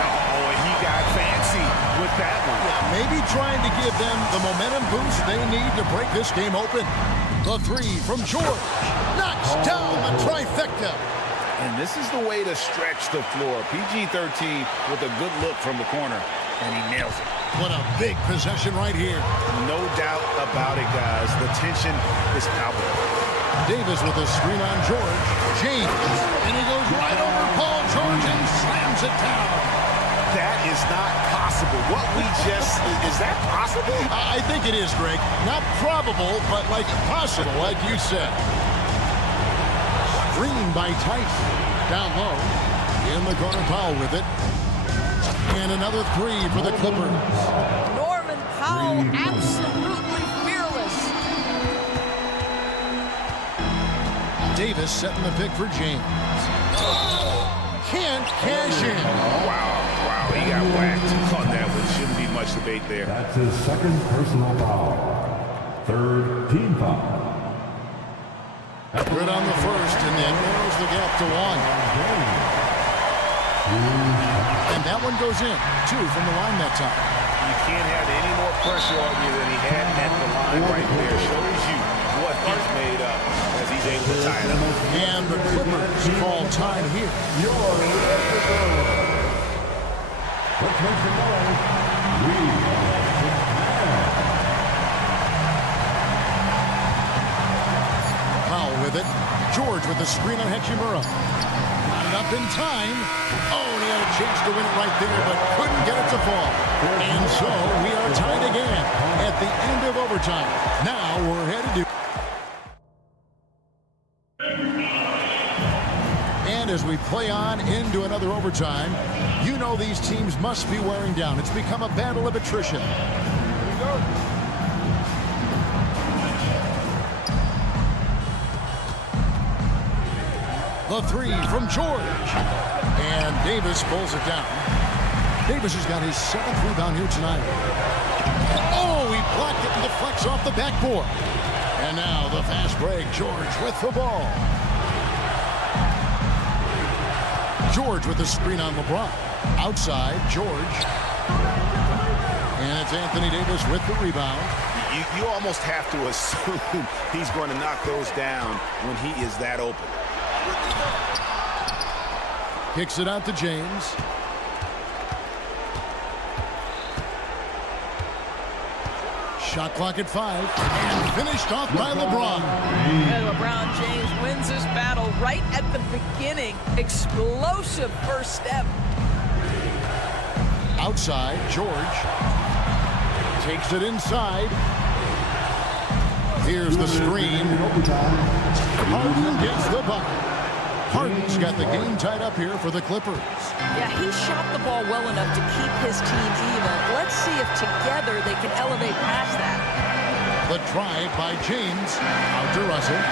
Oh, and he got fancy with that one. Yeah, maybe trying to give them the momentum boost they need to break this game open. The 3 from George. Knocks down the trifecta. And this is the way to stretch the floor. PG-13 with a good look from the corner, and he nails it. What a big possession right here. No doubt about it, guys. The tension is palpable. Davis with a screen on George. James. And he goes right over Paul George and slams it down. That is not possible. What we just... Is that possible? I think it is, Greg. Not probable, but like possible, like you said. Screen by Tice. Down low. In the corner, Powell with it. And another 3 for the Clippers. Norman Powell, absolutely fearless. Davis setting the pick for James. Can't cash in. Wow, he got whacked on that one. Shouldn't be much debate there. That's his 2nd personal foul. 3rd team foul. Good on the first, and then narrows the gap to 1. And that one goes in. 2 from the line that time. You can't have any more pressure on you than he had at the line right there. Shows you what he's made up as he's able to tie it up. And the Clippers call time here. Let's make some noise. We Powell with it. George with the screen on Hachimura. Got it up in time. Oh, and he had a chance to win it right there, but couldn't get it to fall. And so we are tied again at the end of overtime. Now we're headed to... And as we play on into another overtime. You know these teams must be wearing down. It's become a battle of attrition. Here we go. The three from George. And Davis pulls it down. Davis has got his 7th rebound here tonight. Oh, he blocked it and deflects off the backboard. And now the fast break. George with the ball. George with the screen on LeBron. Outside, George. And it's Anthony Davis with the rebound. You almost have to assume he's going to knock those down when he is that open. Kicks it out to James. Shot clock at 5. And finished off by LeBron. And LeBron James wins this battle right at the beginning. Explosive first step. Outside, George. Takes it inside. Here's the screen. Harden gets the bucket. Harden's got the game tied up here for the Clippers. Yeah, he shot the ball well enough to keep his team even. Let's see if together they can elevate past that. The drive by James. Out to Russell.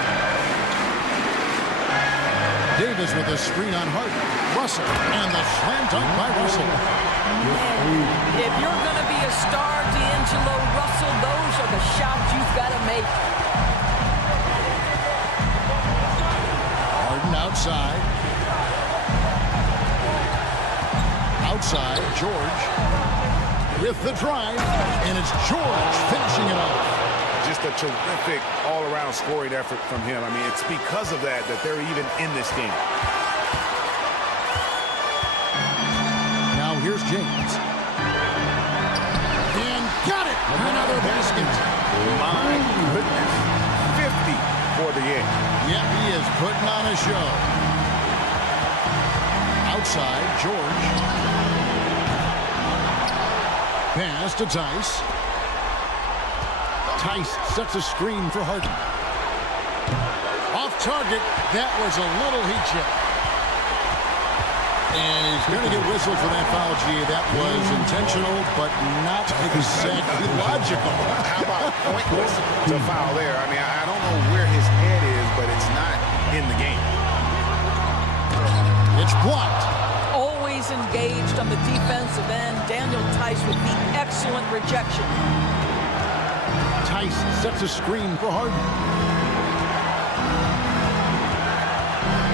Davis with a screen on Harden. Russell. And the slam dunk by Russell. Man, if you're going to be a star, D'Angelo Russell, those are the shots you've got to make. Outside. Outside, George with the drive, and it's George finishing it off. Just a terrific all-around scoring effort from him. I mean, it's because of that they're even in this game. Now here's James. And got it! Another basket. My goodness. 50 for the end. Yep, he is putting on a show. Outside, George. Pass to Tice. Tice sets a screen for Harden. Off target. That was a little heat check. And he's going to get whistled for that foul, G. That was intentional, but not exactly logical. How about pointless to foul there? I mean, I don't know where his head is, but it's not in the game. It's blocked. Always engaged on the defensive end. Daniel Tice with the excellent rejection. Tice sets a screen for Harden.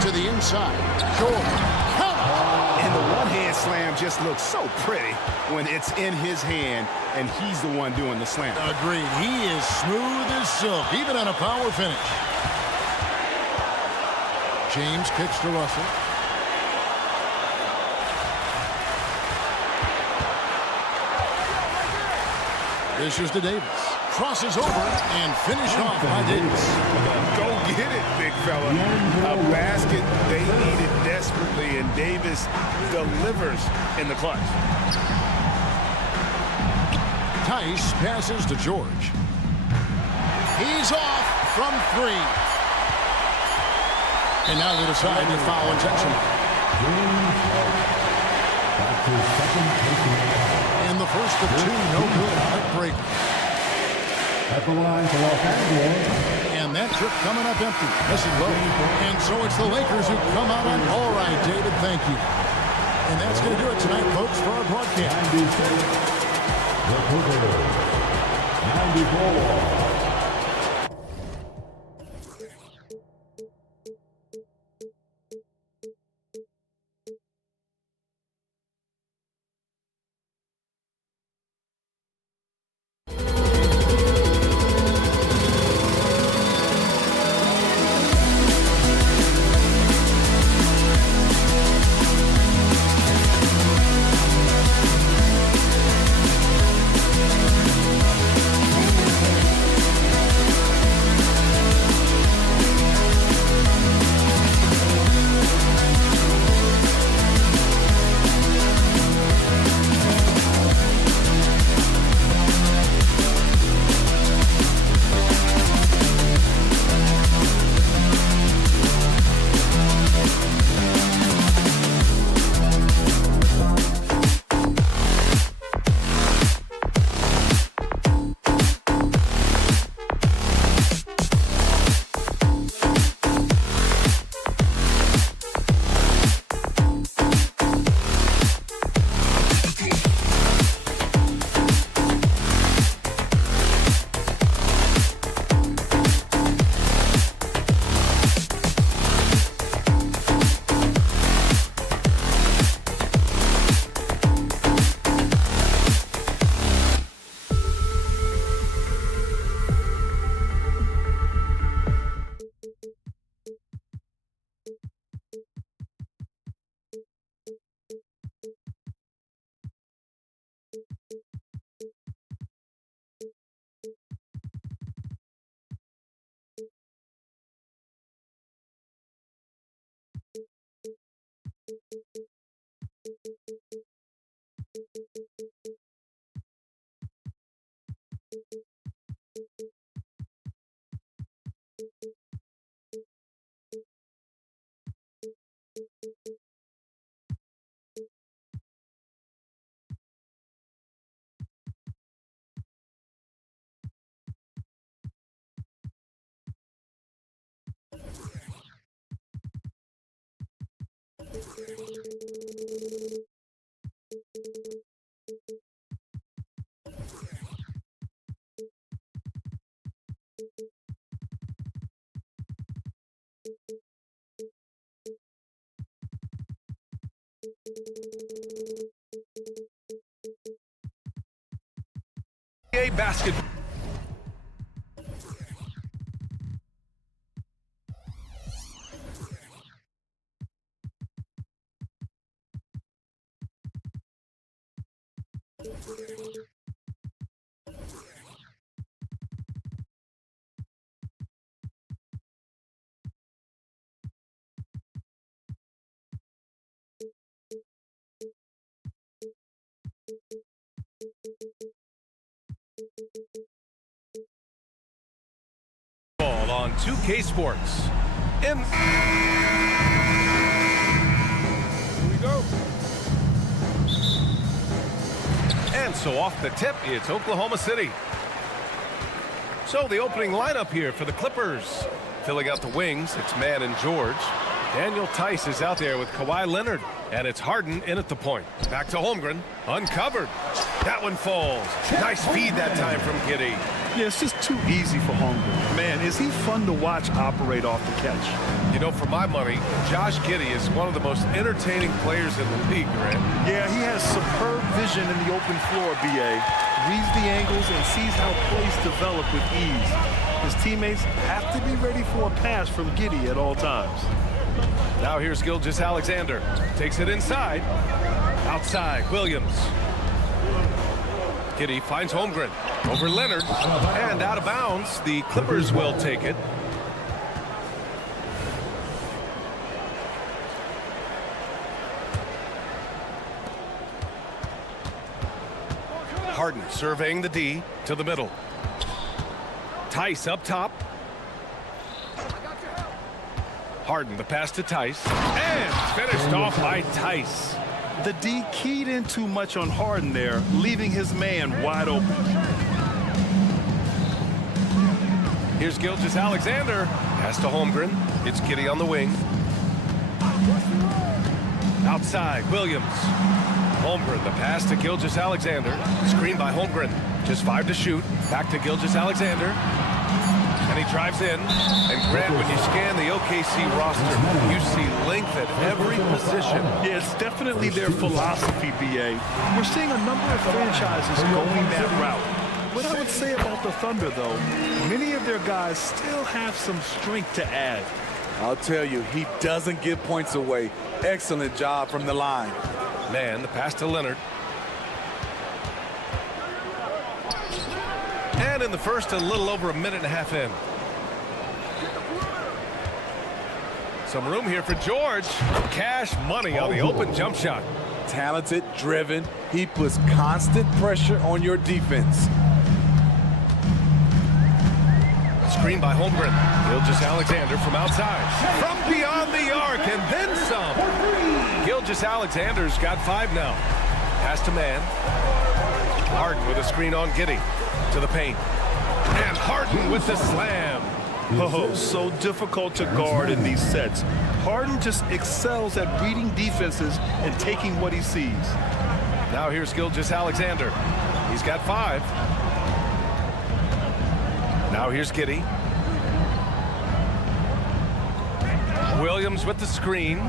To the inside. George. And the one-hand slam just looks so pretty when it's in his hand and he's the one doing the slam. Agreed. He is smooth as silk, even on a power finish. James kicks to Russell. This is to Davis. Crosses over and finished off by Davis. Go get it, big fella. A basket they needed desperately, and Davis delivers in the clutch. Tice passes to George. He's off from 3. And now they decide to foul intentional. And the first of 2, no good. Heartbreaker. At the line for Los Angeles. And that trip coming up empty. This is low. And so it's the Lakers who come out on. All right, David, thank you. And that's going to do it tonight, folks, for our broadcast. 96. The Clippers. 94. Basketball. On 2K Sports. Here we go. And so off the tip, it's Oklahoma City. So the opening lineup here for the Clippers. Filling out the wings, it's Mann and George. Daniel Tice is out there with Kawhi Leonard. And it's Harden in at the point. Back to Holmgren. Uncovered. That one falls. Nice feed that time from Giddey. Yeah, it's just too easy for Holmgren. Man, is he fun to watch operate off the catch. You know, for my money, Josh Giddey is one of the most entertaining players in the league, Grant. Yeah, he has superb vision in the open floor, B.A. Reads the angles and sees how plays develop with ease. His teammates have to be ready for a pass from Giddey at all times. Now here's Gilgeous-Alexander. Takes it inside. Outside, Williams. Giddey finds Holmgren. Over Leonard. And out of bounds. The Clippers will take it. Harden surveying the D to the middle. Tice up top. Harden, the pass to Tice. And finished off by Tice. The D keyed in too much on Harden there, leaving his man wide open. Here's Gilgeous-Alexander. Pass to Holmgren. It's Giddey on the wing. Outside, Williams. Holmgren, the pass to Gilgeous-Alexander. Screen by Holmgren. Just 5 to shoot. Back to Gilgeous-Alexander. And he drives in. And Grant, when you scan the OKC roster, you see length at every position. Yeah, it's definitely their philosophy, B.A. We're seeing a number of franchises going that route. What I would say about the Thunder, though, many of their guys still have some strength to add. I'll tell you, he doesn't give points away. Excellent job from the line. Man, the pass to Leonard. And in the first, a little over a minute and a half in. Some room here for George. Cash money on the open jump shot. Talented, driven. He puts constant pressure on your defense. Screen by Holmgren. Gilgeous-Alexander from outside. From beyond the arc and then some. Gilgeous-Alexander's got 5 now. Pass to Mann. Harden with a screen on Giddey. To the paint. And Harden with the slam. Oh, so difficult to guard in these sets. Harden just excels at reading defenses and taking what he sees. Now here's Gilgeous-Alexander. He's got 5. Now here's Giddey. Williams with the screen.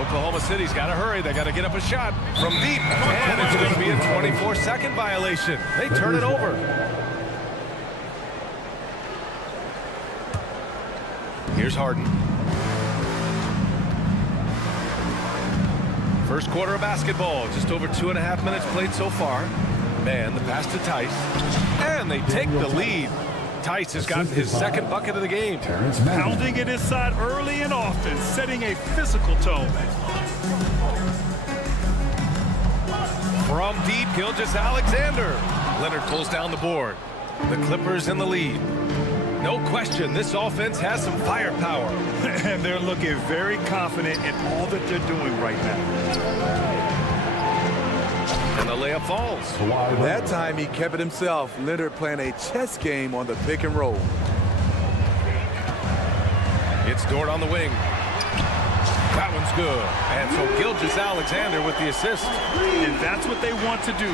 Oklahoma City's got to hurry. They got to get up a shot from deep. And it's going to be a 24-second violation. They turn it over. Here's Harden. First quarter of basketball. Just over 2.5 minutes played so far. Man, the pass to Tice. And they take the lead. Tice has got his second bucket of the game. Pounding it inside early and often, setting a physical tone. From deep, Gilgeous-Alexander. Leonard pulls down the board. The Clippers in the lead. No question, this offense has some firepower. And they're looking very confident in all that they're doing right now. And the layup falls. That time he kept it himself. Leonard playing a chess game on the pick and roll. It's It's Dort on the wing. That one's good. And so Gilgeous-Alexander with the assist. And that's what they want to do.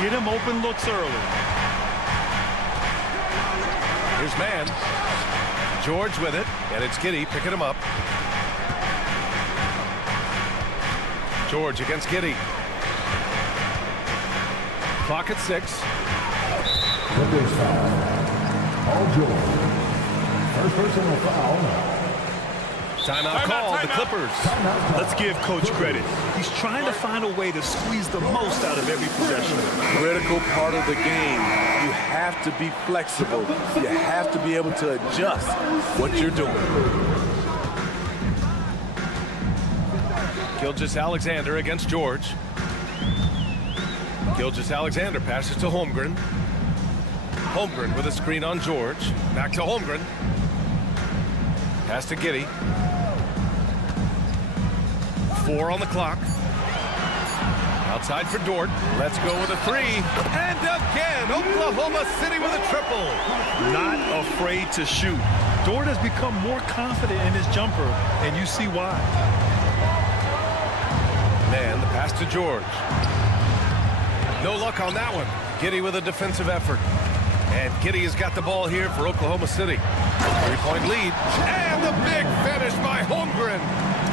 Get him open looks early. Here's man. George with it, and it's Giddey picking him up. George against Giddey. Clock at 6. Clippers foul. Paul George. First personal foul. Timeout called, the Clippers. Let's give Coach credit. He's trying to find a way to squeeze the most out of every possession. Critical part of the game. You have to be flexible. You have to be able to adjust what you're doing. Gilgeous-Alexander against George. Gilgeous-Alexander passes to Holmgren. Holmgren with a screen on George. Back to Holmgren. Pass to Giddey. 4 on the clock. Outside for Dort. Let's go with a 3. And again, Oklahoma City with a triple. Not afraid to shoot. Dort has become more confident in his jumper, and you see why. Man, the pass to George. No luck on that one. Giddey with a defensive effort. And Giddey has got the ball here for Oklahoma City. 3-point lead. And the big finish by Holmgren.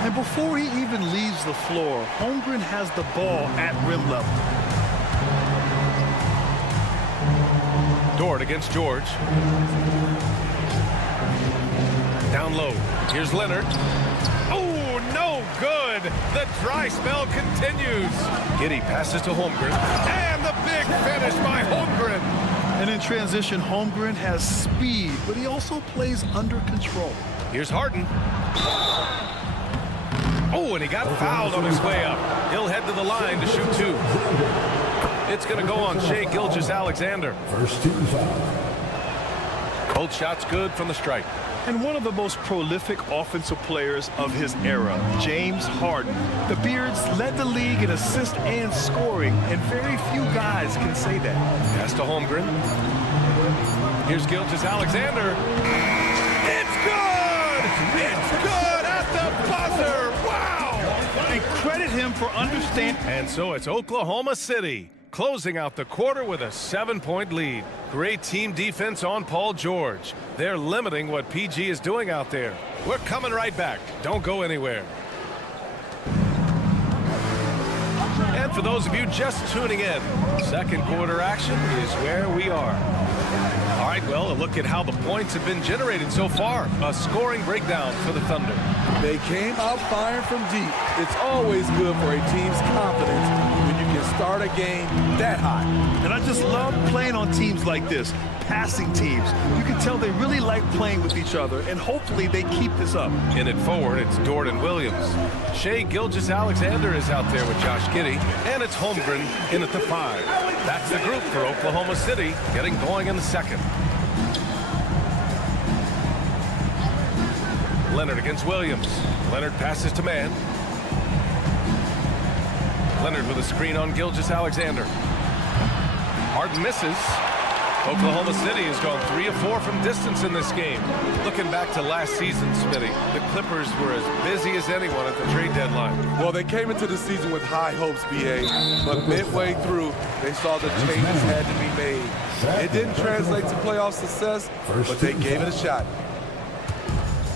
And before he even leaves the floor, Holmgren has the ball at rim level. Dort against George. Down low. Here's Leonard. Oh, no good. The dry spell continues. Giddey passes to Holmgren. And the big finish by Holmgren. And in transition, Holmgren has speed, but he also plays under control. Here's Harden. Oh, and he got fouled on his way up. He'll head to the line to shoot 2. It's going to go on Shai Gilgeous-Alexander. First team foul. Both shots good from the stripe. And one of the most prolific offensive players of his era, James Harden. The Beards led the league in assists and scoring, and very few guys can say that. Pass to Holmgren. Here's Gilgeous-Alexander. It's good! It's good at the buzzer! Wow! And credit him for understanding. And so it's Oklahoma City closing out the quarter with a 7-point lead. Great team defense on Paul George. They're limiting what PG is doing out there. We're coming right back. Don't go anywhere. And for those of you just tuning in, second quarter action is where we are. All right, well, a look at how the points have been generated so far. A scoring breakdown for the Thunder. They came out firing from deep. It's always good for a team's confidence when you can start a game that hot. And I just love playing on teams like this, passing teams. You can tell they really like playing with each other, and hopefully they keep this up. In it forward, it's Dort and Williams. Shai Gilgeous-Alexander is out there with Josh Giddey, and it's Holmgren in at the 5. That's the group for Oklahoma City, getting going in the second. Leonard against Williams. Leonard passes to man. Leonard with a screen on Gilgeous-Alexander. Harden misses. Oklahoma City has gone 3 of 4 from distance in this game. Looking back to last season, Smitty, the Clippers were as busy as anyone at the trade deadline. Well, they came into the season with high hopes, BA, but midway through, they saw the changes had to be made. It didn't translate to playoff success, but they gave it a shot.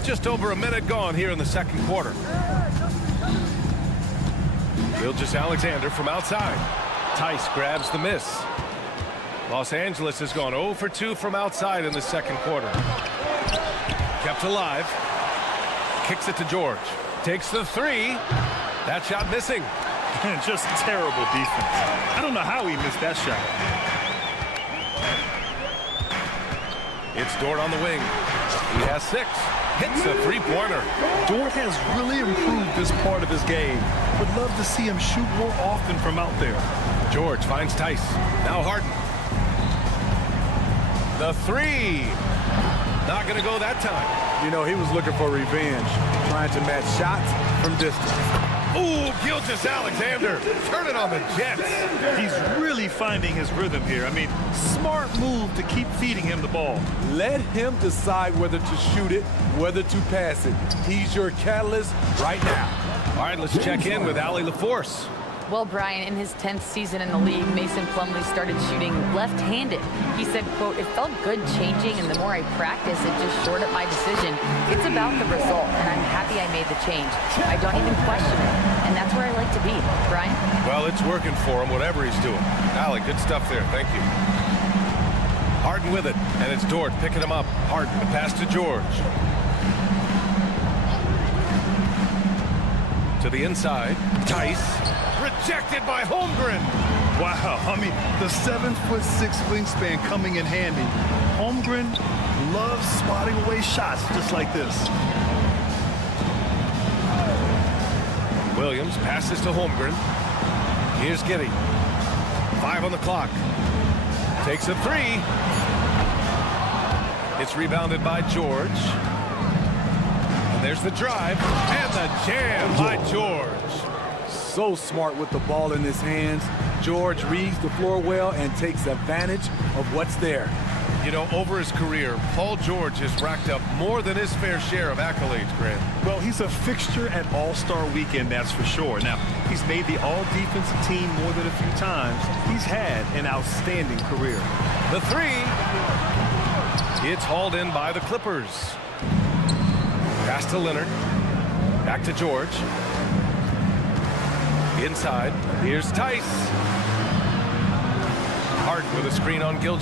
Just over a minute gone here in the second quarter. Gilgeous-Alexander from outside. Tice grabs the miss. Los Angeles has gone 0 for 2 from outside in the second quarter. Kept alive. Kicks it to George. Takes the 3. That shot missing. Just terrible defense. I don't know how he missed that shot. It's Dort on the wing. He has 6. Hits a 3-pointer. Dort has really improved this part of his game. Would love to see him shoot more often from out there. George finds Tice. Now Harden. The 3. Not going to go that time. You know, he was looking for revenge, trying to match shots from distance. Ooh, Gilgeous-Alexander turning on the Jets. He's really finding his rhythm here. I mean, smart move to keep feeding him the ball. Let him decide whether to shoot it, whether to pass it. He's your catalyst right now. All right, let's check in with Allie LaForce. Well, Brian, in his 10th season in the league, Mason Plumlee started shooting left-handed. He said, quote, "It felt good changing, and the more I practice, it just shored up my decision. It's about the result, and I'm happy I made the change. I don't even question it, and that's where I like to be." Brian? Well, it's working for him, whatever he's doing. Allie, good stuff there. Thank you. Harden with it, and it's Dort picking him up. Harden, the pass to George. To the inside, Tice. Rejected by Holmgren. Wow, I mean, the 7'6" wingspan coming in handy. Holmgren loves swatting away shots just like this. Williams passes to Holmgren. Here's Giddey. 5 on the clock. Takes a 3. It's rebounded by George. And there's the drive. And the jam by George. So smart with the ball in his hands. George reads the floor well and takes advantage of what's there. You know, over his career, Paul George has racked up more than his fair share of accolades, Grant. Well, he's a fixture at All-Star Weekend, that's for sure. Now, he's made the All-Defensive team more than a few times. He's had an outstanding career. The 3. It's hauled in by the Clippers. Pass to Leonard. Back to George. Inside, here's Tice. Harden with a screen on Gilgeous.